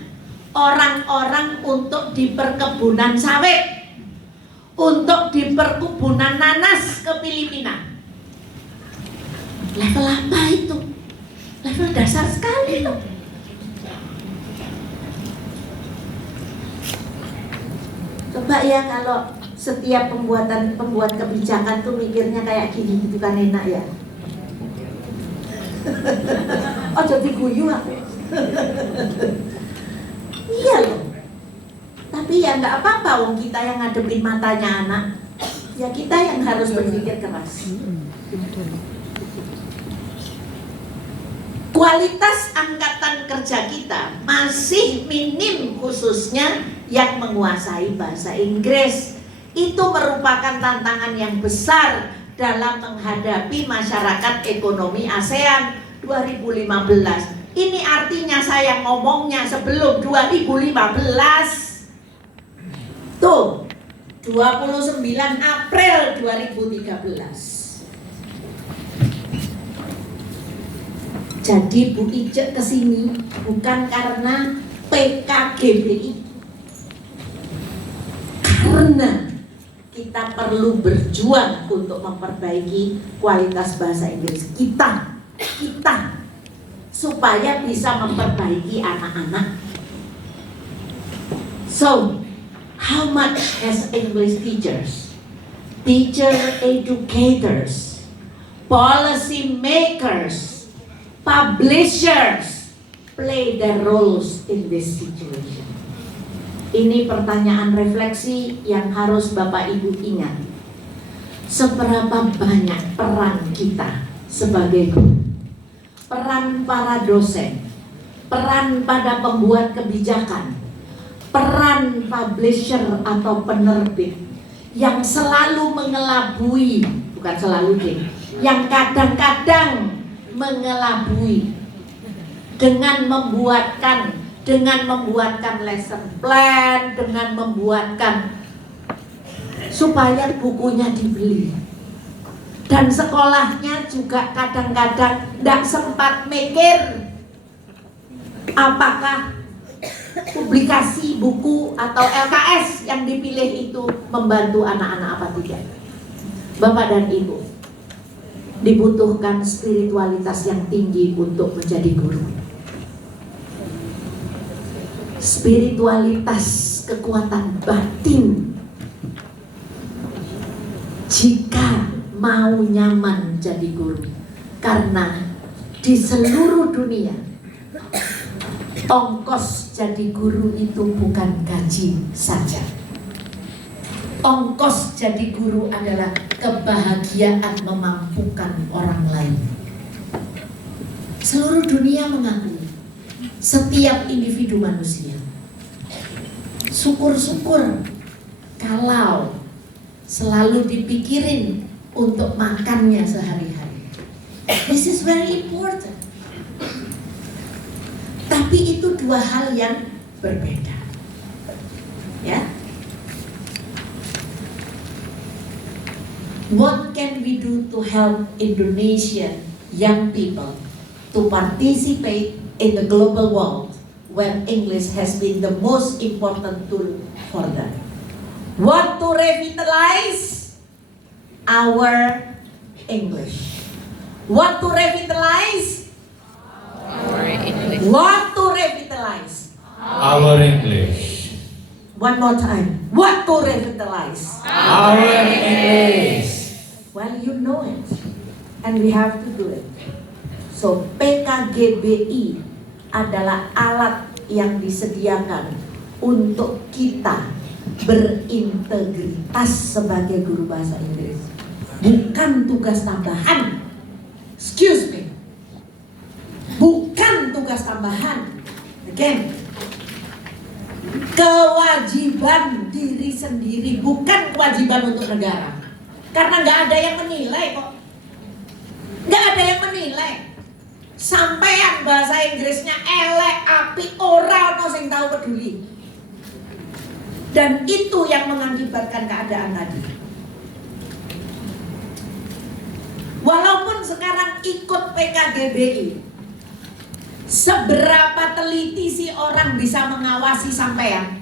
orang-orang untuk di perkebunan sawit, untuk di perkebunan nanas ke Filipina. Level apa itu? Level dasar sekali itu. Coba ya kalau setiap pembuat kebijakan tuh mikirnya kayak gini gitu kan enak ya. Ojo diguyu aku. Iya loh. Tapi ya nggak apa-apa, wong kita yang ngadepin matanya anak. Ya kita yang harus berpikir keras. Kualitas angkatan kerja kita masih minim, khususnya yang menguasai bahasa Inggris. Itu merupakan tantangan yang besar dalam menghadapi masyarakat ekonomi ASEAN 2015. Ini artinya saya ngomongnya sebelum 2015. Tuh, 29 April 2013. Jadi Bu Ije kesini bukan karena PKGBI, karena kita perlu berjuang untuk memperbaiki kualitas bahasa Inggris kita supaya bisa memperbaiki anak-anak. So, how much has English teachers, teacher educators, policy makers, publishers play their roles in this situation? Ini pertanyaan refleksi yang harus Bapak Ibu ingat. Seberapa banyak peran kita sebagai guru, peran para dosen, peran pada pembuat kebijakan, peran publisher atau penerbit yang selalu mengelabui, bukan selalu deh, yang kadang-kadang mengelabui dengan membuatkan lesson plan, dengan membuatkan supaya bukunya dibeli. Dan sekolahnya juga kadang-kadang tidak sempat mikir apakah publikasi buku atau LKS yang dipilih itu membantu anak-anak apa tidak. Bapak dan Ibu, dibutuhkan spiritualitas yang tinggi untuk menjadi guru. Spiritualitas, kekuatan batin. Jika mau nyaman jadi guru, karena di seluruh dunia ongkos jadi guru itu bukan gaji saja. Ongkos jadi guru adalah kebahagiaan memampukan orang lain. Seluruh dunia mengakui setiap individu manusia. Syukur-syukur kalau selalu dipikirin untuk makannya sehari-hari. This is very important. Tapi itu dua hal yang berbeda. Ya. What can we do to help Indonesian young people to participate in the global world when English has been the most important tool for them? What to revitalize our English? What to revitalize? Our English. What to revitalize? Our English. One more time. What to revitalize? Our English. Well, you know it, and we have to do it. So PKGBI adalah alat yang disediakan untuk kita berintegritas sebagai guru bahasa Inggris, bukan tugas tambahan. Excuse me, bukan tugas tambahan. Again, kewajiban diri sendiri, bukan kewajiban untuk negara. Karena nggak ada yang menilai kok, nggak ada yang menilai. Sampean bahasa Inggrisnya elek, api, ora ono sing tahu peduli. Dan itu yang mengakibatkan keadaan tadi. Walaupun sekarang ikut PKGBI, seberapa teliti sih orang bisa mengawasi sampean?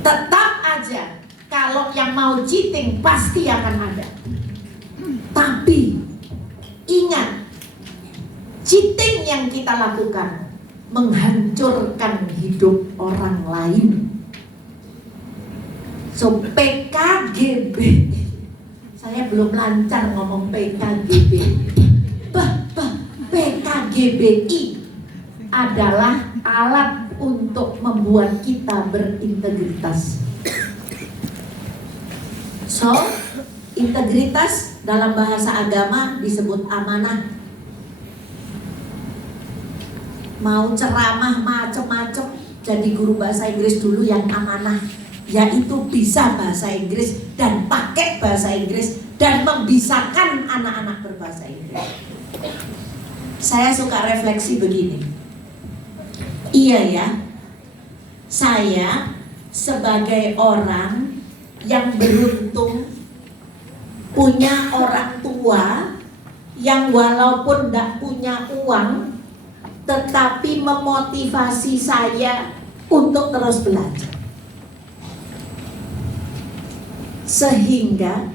Tetap aja kalau yang mau cheating pasti akan ada. Tapi ingat, cheating yang kita lakukan menghancurkan hidup orang lain. So PKGBI, saya belum lancar ngomong PKGBI. KGBI adalah alat untuk membuat kita berintegritas. So, integritas dalam bahasa agama disebut amanah. Mau ceramah macem-macem, jadi guru bahasa Inggris dulu yang amanah, yaitu bisa bahasa Inggris dan pakai bahasa Inggris dan membisakan anak-anak berbahasa Inggris. Saya suka refleksi begini. Iya ya, saya sebagai orang yang beruntung punya orang tua yang walaupun tidak punya uang tetapi memotivasi saya untuk terus belajar, sehingga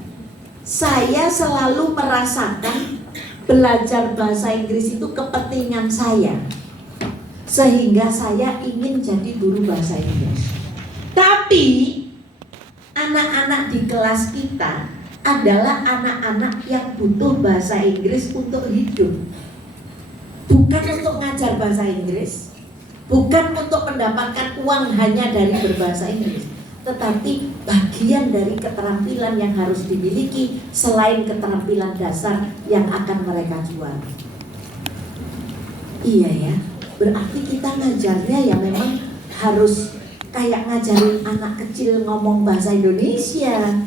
saya selalu merasakan belajar bahasa Inggris itu kepentingan saya, sehingga saya ingin jadi guru bahasa Inggris. Tapi anak-anak di kelas kita adalah anak-anak yang butuh bahasa Inggris untuk hidup, bukan untuk ngajar bahasa Inggris, bukan untuk mendapatkan uang hanya dari berbahasa Inggris, tetapi bagian dari keterampilan yang harus dimiliki selain keterampilan dasar yang akan mereka jual. Iya ya, berarti kita ngajarnya ya memang harus kayak ngajarin anak kecil ngomong bahasa Indonesia.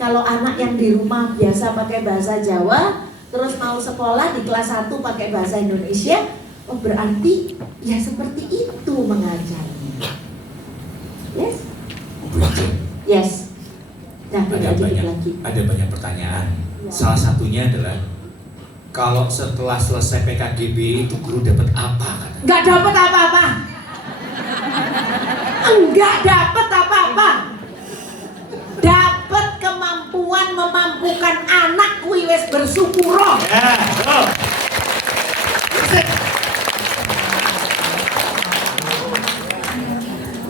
Kalau anak yang di rumah biasa pakai bahasa Jawa, terus mau sekolah di kelas 1 pakai bahasa Indonesia, oh berarti ya seperti itu mengajarnya. Yes? Yes. Nah, ada banyak pertanyaan. Salah satunya adalah kalau setelah selesai PKGB itu guru dapat apa? Nggak dapat apa-apa. Enggak dapat apa-apa. Dapat kemampuan memampukan anak kuwi wis bersyukur. Ya, betul.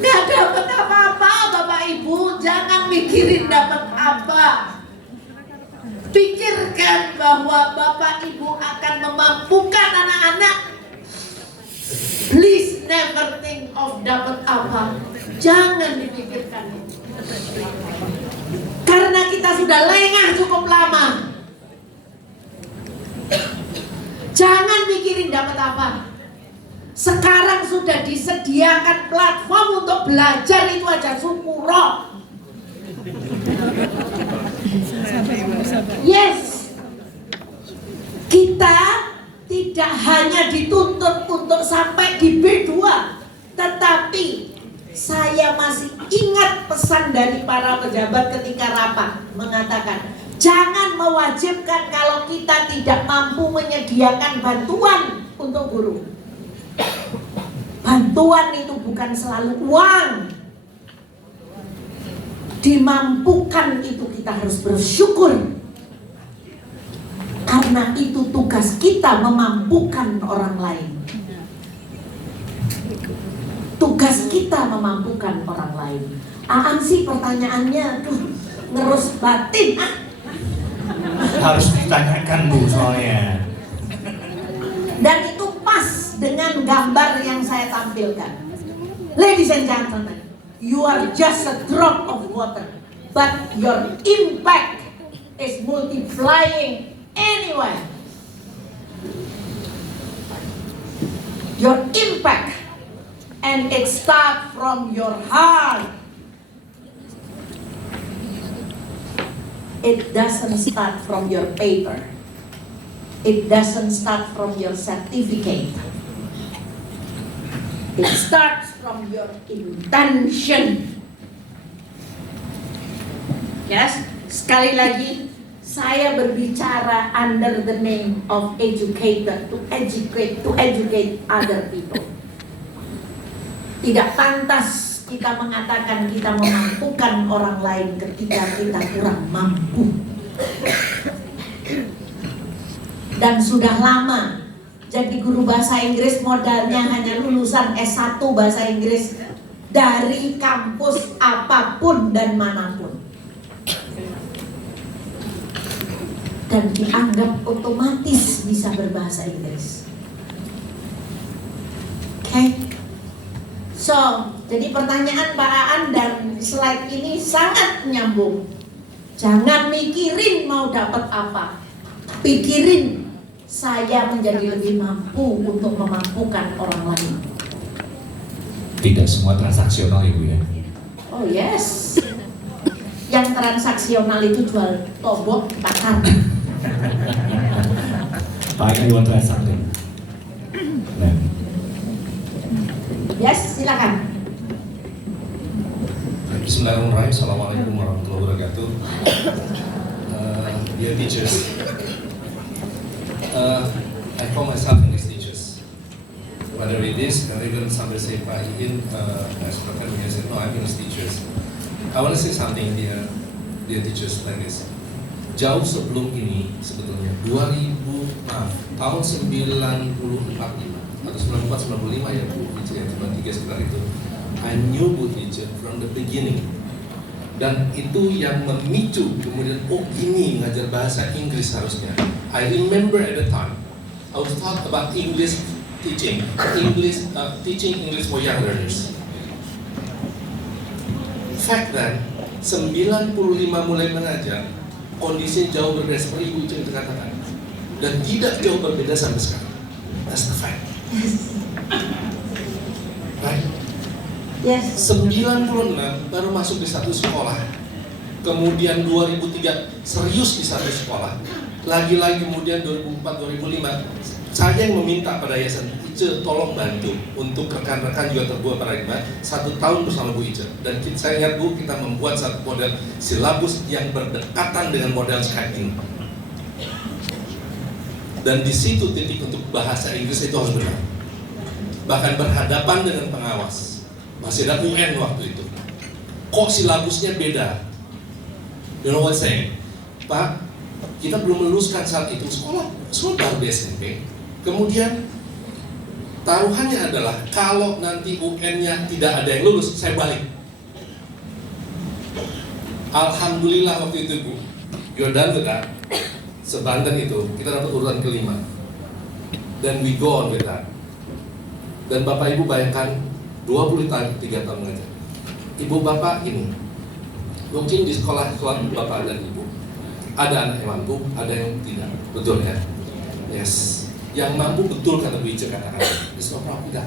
Nggak dapat apa-apa, Bapak Ibu. Jangan mikirin dapat apa. Pikirkan bahwa Bapak Ibu akan memampukan anak-anak. Please never think of dapat apa. Jangan dipikirkan itu. Karena kita sudah lengah cukup lama. Jangan mikirin dapat apa. Sekarang sudah disediakan platform untuk belajar, itu aja syukur. Yes. Kita tidak hanya dituntut untuk sampai di B2, tetapi saya masih ingat pesan dari para pejabat ketika rapat mengatakan, jangan mewajibkan kalau kita tidak mampu menyediakan bantuan untuk guru. Bantuan itu bukan selalu uang. Dimampukan itu kita harus bersyukur. Karena itu tugas kita memampukan orang lain. Tugas kita memampukan orang lain. Aan sih pertanyaannya tuh ngerus batin. Harus ditanyakan Bu soalnya. Dan itu pas dengan gambar yang saya tampilkan. Ladies and gentlemen, you are just a drop of water, but your impact is multiplying anyway. Your impact, and it starts from your heart. It doesn't start from your paper. It doesn't start from your certificate. It starts from your intention. Yes, sekali lagi saya berbicara under the name of educator, to educate other people. Tidak pantas kita mengatakan kita memampukan orang lain ketika kita kurang mampu. Dan sudah lama jadi guru bahasa Inggris, modalnya hanya lulusan S1 bahasa Inggris dari kampus apapun dan manapun. Dan dianggap otomatis bisa berbahasa Inggris. Oke. So, jadi pertanyaan Pak Aan dan slide ini sangat nyambung. Jangan mikirin mau dapat apa. Pikirin saya menjadi lebih mampu untuk memampukan orang lain. Tidak semua transaksional ya Bu ya. Oh yes. Yang transaksional itu jual tombok bakar. Pak Iwan transaktif. Nah. Yes, silakan. Bismillahirrahmanirrahim. Assalamualaikum warahmatullahi wabarakatuh. Dear teachers, I call myself English teachers. Whether it is, and even somebody say Pak Iin, as Dr. Mia said, no, I'm English teachers. I want to say something here, dear teachers, like this. Jauh sebelum ini sebetulnya tahun 94 atau 94-95 ya Bu Ice yang 93 sekitar itu, I knew Bu Ice from the beginning, dan itu yang memicu kemudian ini ngajar bahasa Inggris harusnya. I remember at the time I was taught about English teaching English for young learners. Fact that 95 mulai mengajar, kondisi jauh berbeda seperti Ibu Ice katakan, dan tidak jauh berbeda sampai sekarang. That's the fact. Right? Yes. 96 baru masuk di satu sekolah, kemudian 2003 serius di satu sekolah, lagi-lagi kemudian 2004-2005 saya yang meminta pada Yayasan Ice tolong bantu untuk rekan-rekan juga terbuat paradigma 1 tahun bersama Bu Ice, dan saya ingat Bu, kita membuat satu model silabus yang berdekatan dengan model Skype, dan di situ titik untuk bahasa Inggris itu harus benar, bahkan berhadapan dengan pengawas. Masih ada UN waktu itu. Kok silabusnya beda? You know what I'm saying? Pak, kita belum meluluskan saat itu sekolah baru di SMP. Kemudian taruhannya adalah kalau nanti UN-nya tidak ada yang lulus, saya balik. Alhamdulillah waktu itu Bu, you're done with that. Sebanten itu kita dapat urutan kelima. Dan we go on with that. Dan Bapak Ibu bayangkan 23 tahun mengajar. Ibu Bapak ini, mungkin di sekolah Bapak dan Ibu ada anak yang mampu, ada yang tidak, betul ya? Yes. Yang mampu betul kata Bu Ice katakan, it's no problem.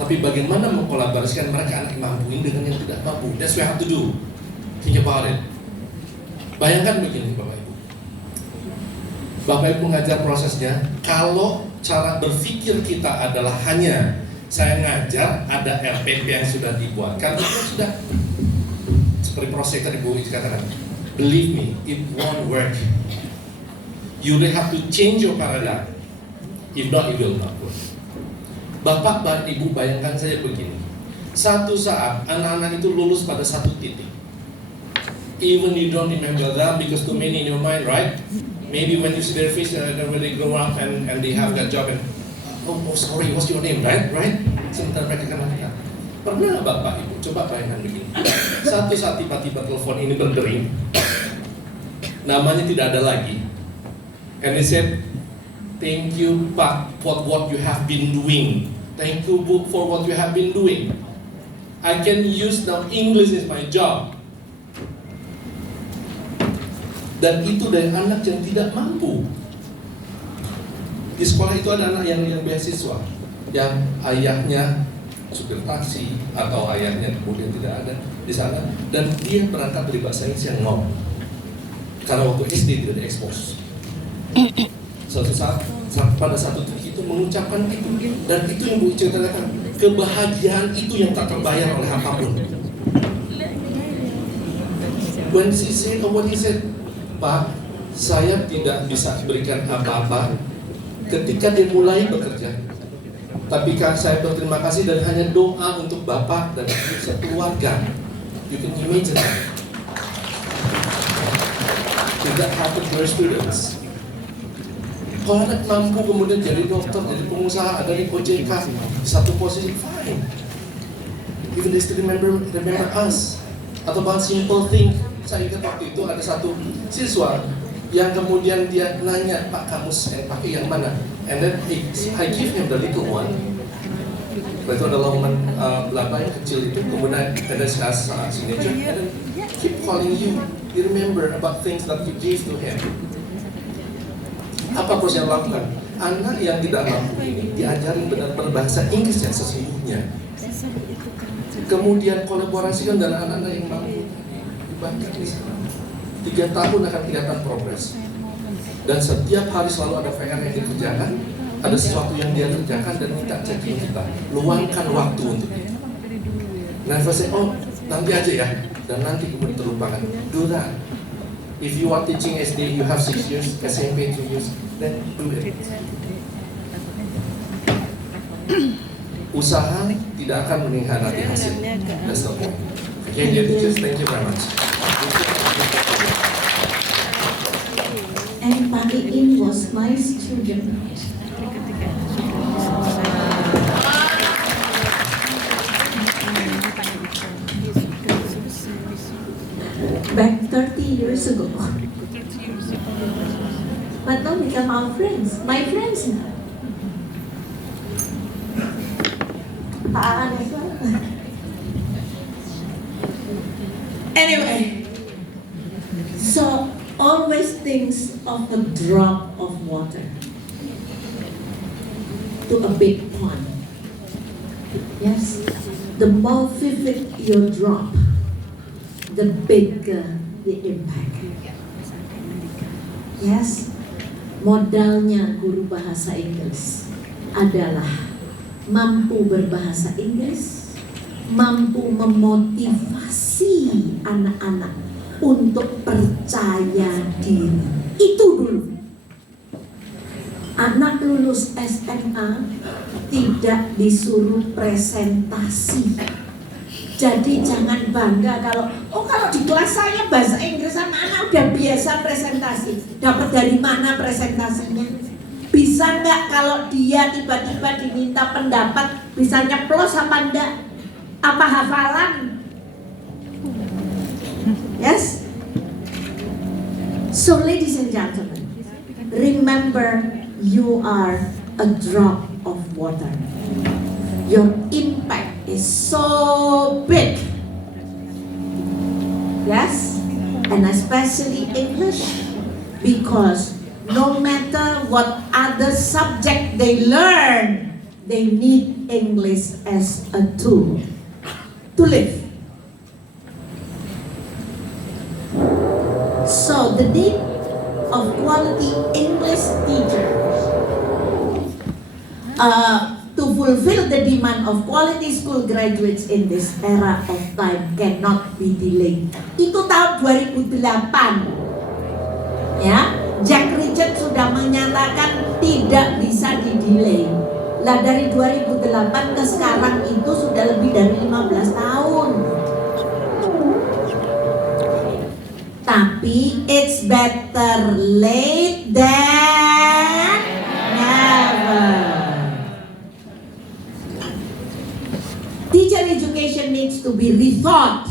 Tapi bagaimana mengkolaborasikan mereka anak yang mampu ini dengan yang tidak mampu? That's what we have to do. Think about it. Bayangkan begini Bapak Ibu. Bapak Ibu mengajar prosesnya, kalau cara berpikir kita adalah hanya saya ngajar, ada RPP yang sudah dibuatkan, itu sudah seperti proses tadi Bu Ice katakan. Believe me, it won't work. You will have to change your paradigm. If not, it will not work. Bapak dan Ibu bayangkan saya begini. Satu saat anak-anak itu lulus pada satu titik. Even you don't remember them because too many in your mind, right? Maybe when you see their face when they grow up and they have that job and oh sorry, what's your name, right? Sebentar mereka kenal kita. Pernah nggak Bapak Ibu? Coba bayangkan begini. Satu saat tiba-tiba telepon ini berdering, namanya tidak ada lagi, and they said, thank you Pak for what you have been doing. Thank you Bu for what you have been doing. I can use now English is my job. Dan itu dari anak yang tidak mampu. Di sekolah itu ada anak yang beasiswa, yang ayahnya supir taksi atau ayahnya kemudian tidak ada di sana, dan dia berangkat dari bahasa Inggris yang ngomong karena waktu SD tidak diekspos. Suatu saat pada satu titik itu mengucapkan itu, dan itu yang Bu Ice katakan, kebahagiaan itu yang tak terbayar oleh apapun. When she said what he said, Pak, saya tidak bisa berikan apa-apa ketika dia mulai bekerja. Tapi saya berterima kasih dan hanya doa untuk Bapak dan sekeluarga. You can imagine that. That happen to our students. Kalau anak mampu kemudian jadi dokter, jadi pengusaha, ada di OJK, satu posisi, fine. Even they still remember us. Atau bahkan simple thing. Saya ingat waktu itu ada satu siswa yang kemudian dia nanya, Pak kamus pakai yang mana? And then I give him the little one. Setelah itu ada loman belapa yang kecil itu, kemudian ada signature, and then keep calling you. You remember about things that you gave to him. Apa proses yang lakukan? Anak yang tidak mampu ini diajarin benar-benar bahasa Inggris yang sesungguhnya. Kemudian kolaborasikan dengan anak-anak yang mampu. Dibangkit di sana. 3 tahun akan kelihatan progres. Dan setiap hari selalu ada PR yang dikerjakan, ada sesuatu yang dia kerjakan dan minta checking kita. Luangkan waktu untuk itu. Never say, oh nanti aja ya, dan nanti kemudian terlupakan. Do that. If you are teaching SD, you have 6 years, SMP 2 years, then do it. Usaha tidak akan mengkhianati hasil. That's the point. Okay, dear teachers, thank you very much. And Pagi In was my student. Back 30 years ago. But now become our friends. My friends now. Anyway, so always thinks of a drop of water to a big pond. Yes, the more vivid your drop, the bigger the impact. Yes, modalnya guru bahasa Inggris adalah mampu berbahasa Inggris, mampu memotivasi anak-anak untuk percaya diri. Itu dulu. Anak lulus SMA tidak disuruh presentasi. Jadi jangan bangga kalau di kelas saya bahasa Inggris anak-anak udah biasa presentasi. Dapat dari mana presentasinya? Bisa nggak kalau dia tiba-tiba diminta pendapat bisa nyeplos apa enggak? Apa hafalan? Yes? So ladies and gentlemen, remember you are a drop of water. Your impact is so big. Yes? And especially English, because no matter what other subject they learn, they need English as a tool to live. So the need of quality English teachers to fulfill the demand of quality school graduates in this era of time cannot be delayed. Itu tahun 2008. Ya, Jack Richard sudah menyatakan tidak bisa di-delay. Lah dari 2008 ke sekarang itu sudah lebih dari 15 tahun. Tapi it's better late than never. Teacher education needs to be rethought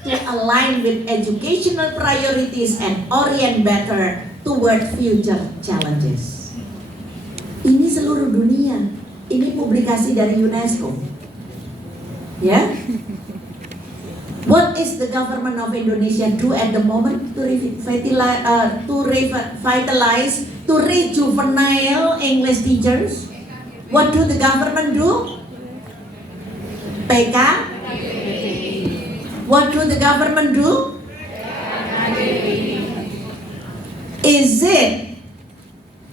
to align with educational priorities and orient better toward future challenges. Ini seluruh dunia. Ini publikasi dari UNESCO. Ya. What is the government of Indonesia do at the moment to revitalize, to rejuvenate English teachers? What do the government do? PK? What do the government do? Is it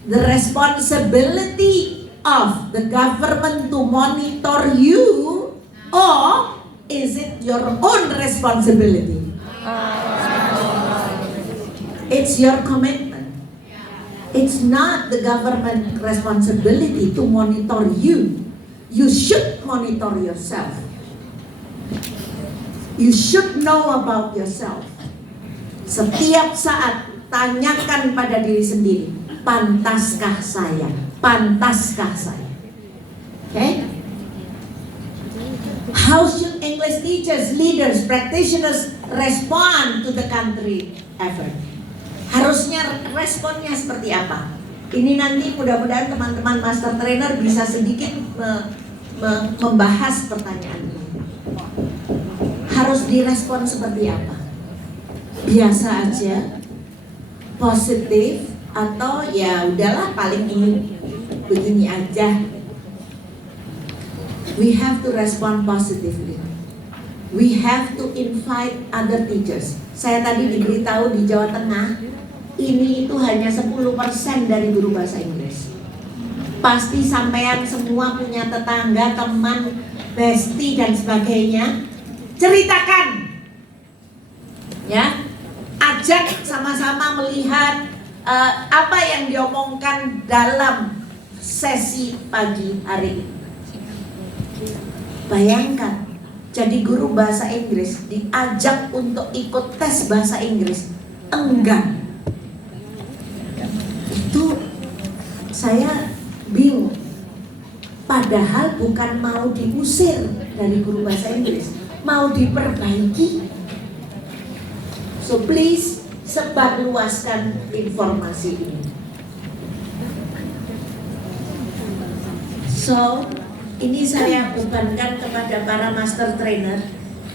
the responsibility of the government to monitor you, or is it your own responsibility? It's your commitment. It's not the government responsibility to monitor you. You should monitor yourself. You should know about yourself. Setiap saat tanyakan pada diri sendiri, pantaskah saya? Pantaskah saya? Okay? How should English teachers, leaders, practitioners respond to the country effort? Harusnya responnya seperti apa? Ini nanti mudah-mudahan teman-teman master trainer bisa sedikit membahas pertanyaan ini. Harus direspon seperti apa? Biasa aja, positif, atau ya udahlah paling ini begini aja. We have to respond positively. We have to invite other teachers. Saya tadi diberitahu di Jawa Tengah, ini itu hanya 10% dari guru bahasa Inggris. Pasti sampean semua punya tetangga, teman, bestie dan sebagainya. Ceritakan, ya, ajak sama-sama melihat apa yang diomongkan dalam sesi pagi hari ini. Bayangkan, jadi guru bahasa Inggris diajak untuk ikut tes bahasa Inggris, enggan. Itu saya bingung. Padahal bukan mau diusir dari guru bahasa Inggris, mau diperbaiki. So please sebarluaskan informasi ini. So ini saya bebankan kepada para master trainer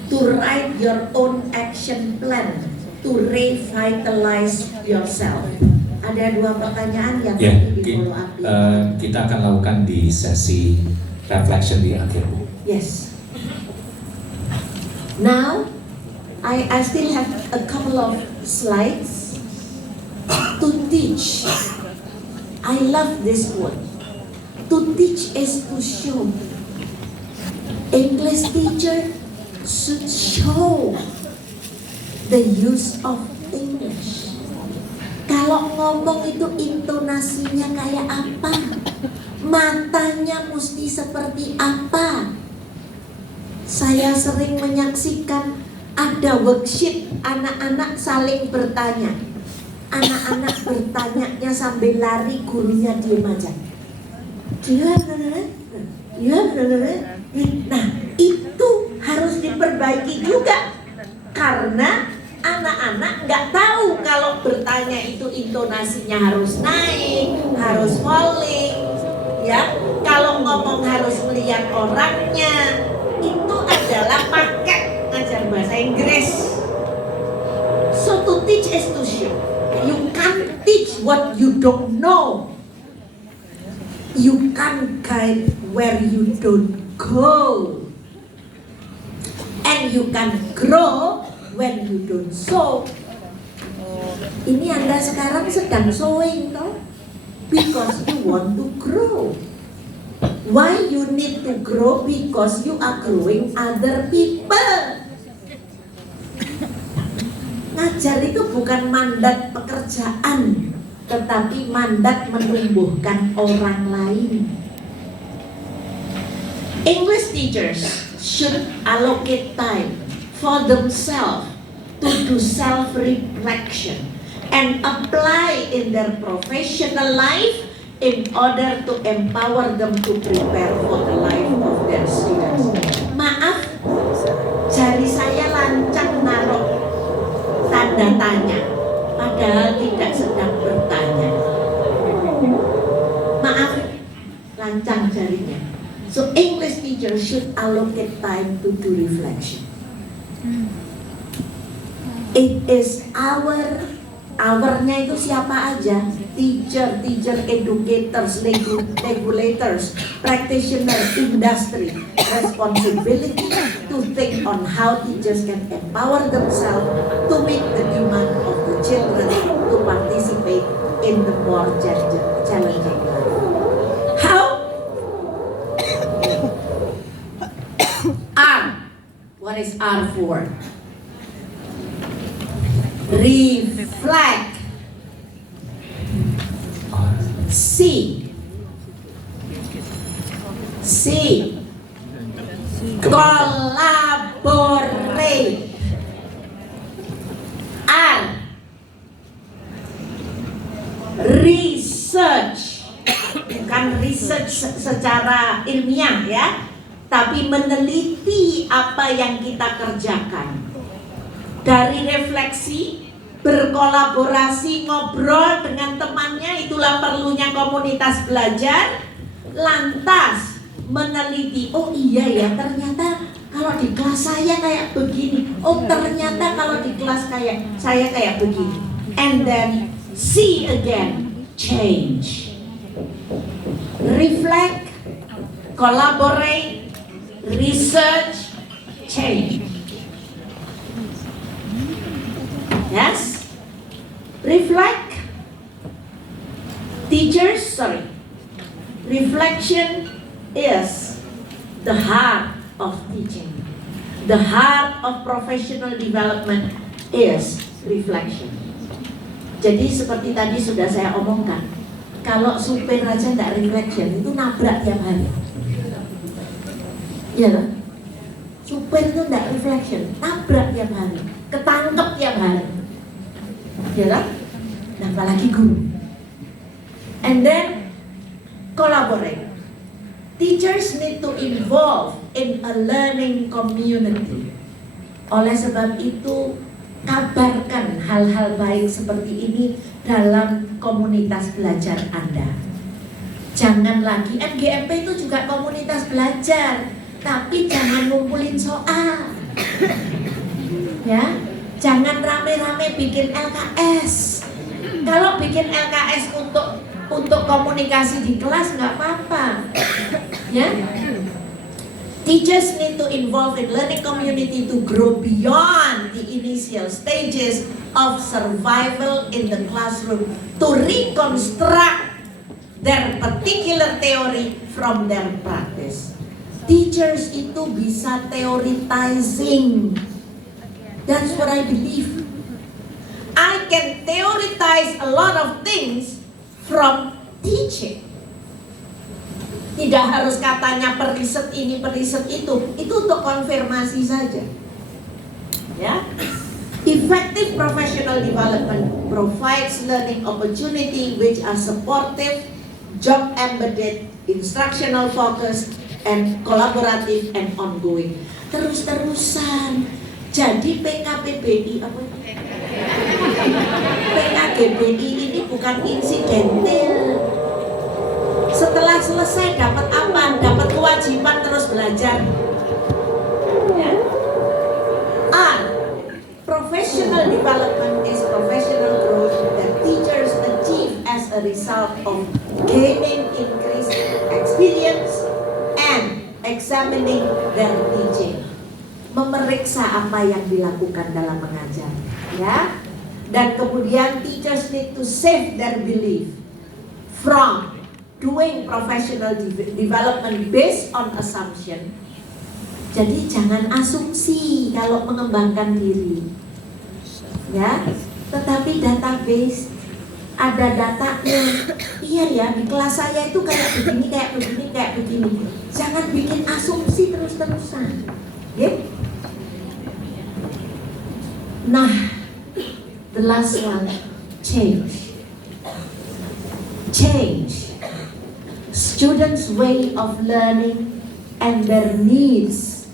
to write your own action plan to revitalize yourself. Ada 2 pertanyaan yang Ya, perlu di-follow up. kita akan lakukan di sesi reflection di akhir, Bu. Yes. Now, I still have a couple of slides to teach. I love this word. To teach is to show. English teacher should show the use of English. Kalau ngomong itu intonasinya kayak apa? Matanya mesti seperti apa? Saya sering menyaksikan ada worksheet anak-anak saling bertanya. Anak-anak bertanyanya sambil lari, gurunya diem aja. Nah, itu harus diperbaiki juga. Karena anak-anak nggak tahu kalau bertanya itu intonasinya harus naik, harus falling, ya. Kalau ngomong harus melihat orangnya. Itu adalah paket ngajar bahasa Inggris. So to teach is to show. You can't teach what you don't know. You can't guide where you don't go. And you can grow when you don't sow. Ini Anda sekarang sedang sowing toh? Because you want to grow. Why you need to grow? Because you are growing other people. Ngajar itu bukan mandat pekerjaan, tetapi mandat menumbuhkan orang lain. English teachers should allocate time for themselves to do self-reflection and apply in their professional life in order to empower them to prepare for the life of their students. Maaf, jari saya lancang naruh tanda tanya, padahal tidak sedang bertanya. Maaf, lancang jarinya. So English teachers should allocate time to do reflection. It is hournya itu siapa aja? Teacher, educators, regulators, practitioner, industry. Responsibility to think on how teachers can empower themselves to meet the demand of the children to participate in the more challenging life. How? R. What is R for? Reflect. C. Collaborate. R. Research. Bukan research secara ilmiah ya, tapi meneliti apa yang kita kerjakan. Dari refleksi, berkolaborasi, ngobrol dengan temannya, itulah perlunya komunitas belajar. Lantas meneliti, oh iya ya ternyata kalau di kelas saya kayak begini, oh ternyata kalau di kelas saya kayak begini, and then see again, change, reflect, collaborate, research, change. Yes, reflect, reflection is the heart of teaching. The heart of professional development is reflection. Jadi seperti tadi sudah saya omongkan, kalau supir aja tidak reflection itu nabrak tiap hari. Iya kan? Supir itu tidak reflection, nabrak tiap hari, ketangkep tiap hari. Ya kan? Nah, apalagi guru. And then collaborate. Teachers need to involve in a learning community. Oleh sebab itu, kabarkan hal-hal baik seperti ini dalam komunitas belajar Anda. Jangan lagi, MGMP itu juga komunitas belajar, tapi jangan ngumpulin soal. Ya, jangan rame-rame bikin LKS. Kalau bikin LKS untuk komunikasi di kelas nggak apa-apa. Ya, teachers need to involve in learning community to grow beyond the initial stages of survival in the classroom to reconstruct their particular theory from their practice. Teachers itu bisa theorizing. That's what I believe. I can theorize a lot of things from teaching. Tidak harus katanya periset ini, periset itu untuk konfirmasi saja. Ya, effective professional development provides learning opportunity which are supportive, job embedded, instructional focus, and collaborative and ongoing. Terus-terusan. Jadi PKPBI apa? PKGBI ini bukan insidental. Setelah selesai dapat apa? Dapat kewajiban terus belajar. Ya. Professional development is professional growth that teachers achieve as a result of gaining increased experience and examining their teaching. Memeriksa apa yang dilakukan dalam mengajar, ya. Dan kemudian teachers need to save their belief from doing professional development based on assumption. Jadi jangan asumsi kalau mengembangkan diri, ya. Tetapi database, ada datanya. Iya ya, di kelas saya itu kayak begini, kayak begini, kayak begini. Jangan bikin asumsi terus-terusan, ya. Nah, the last one, change. Change. Students' way of learning and their needs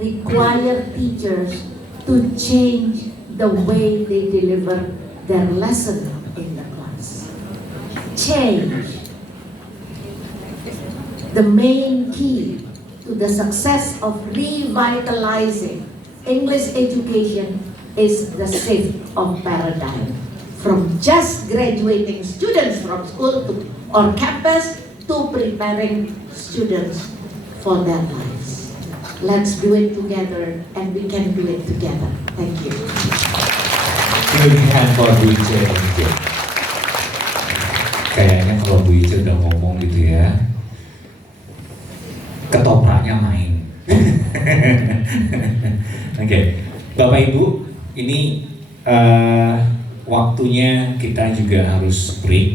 require teachers to change the way they deliver their lesson in the class. Change. The main key to the success of revitalizing English education is the shift of paradigm from just graduating students from school or campus to preparing students for their lives. Let's do it together, and we can do it together. Thank you. Pilihan for Bu Ica. Kayaknya kalau Bu Ica udah ngomong gitu ya, ketopraknya main. Oke, Bapak Ibu, ini waktunya kita juga harus break.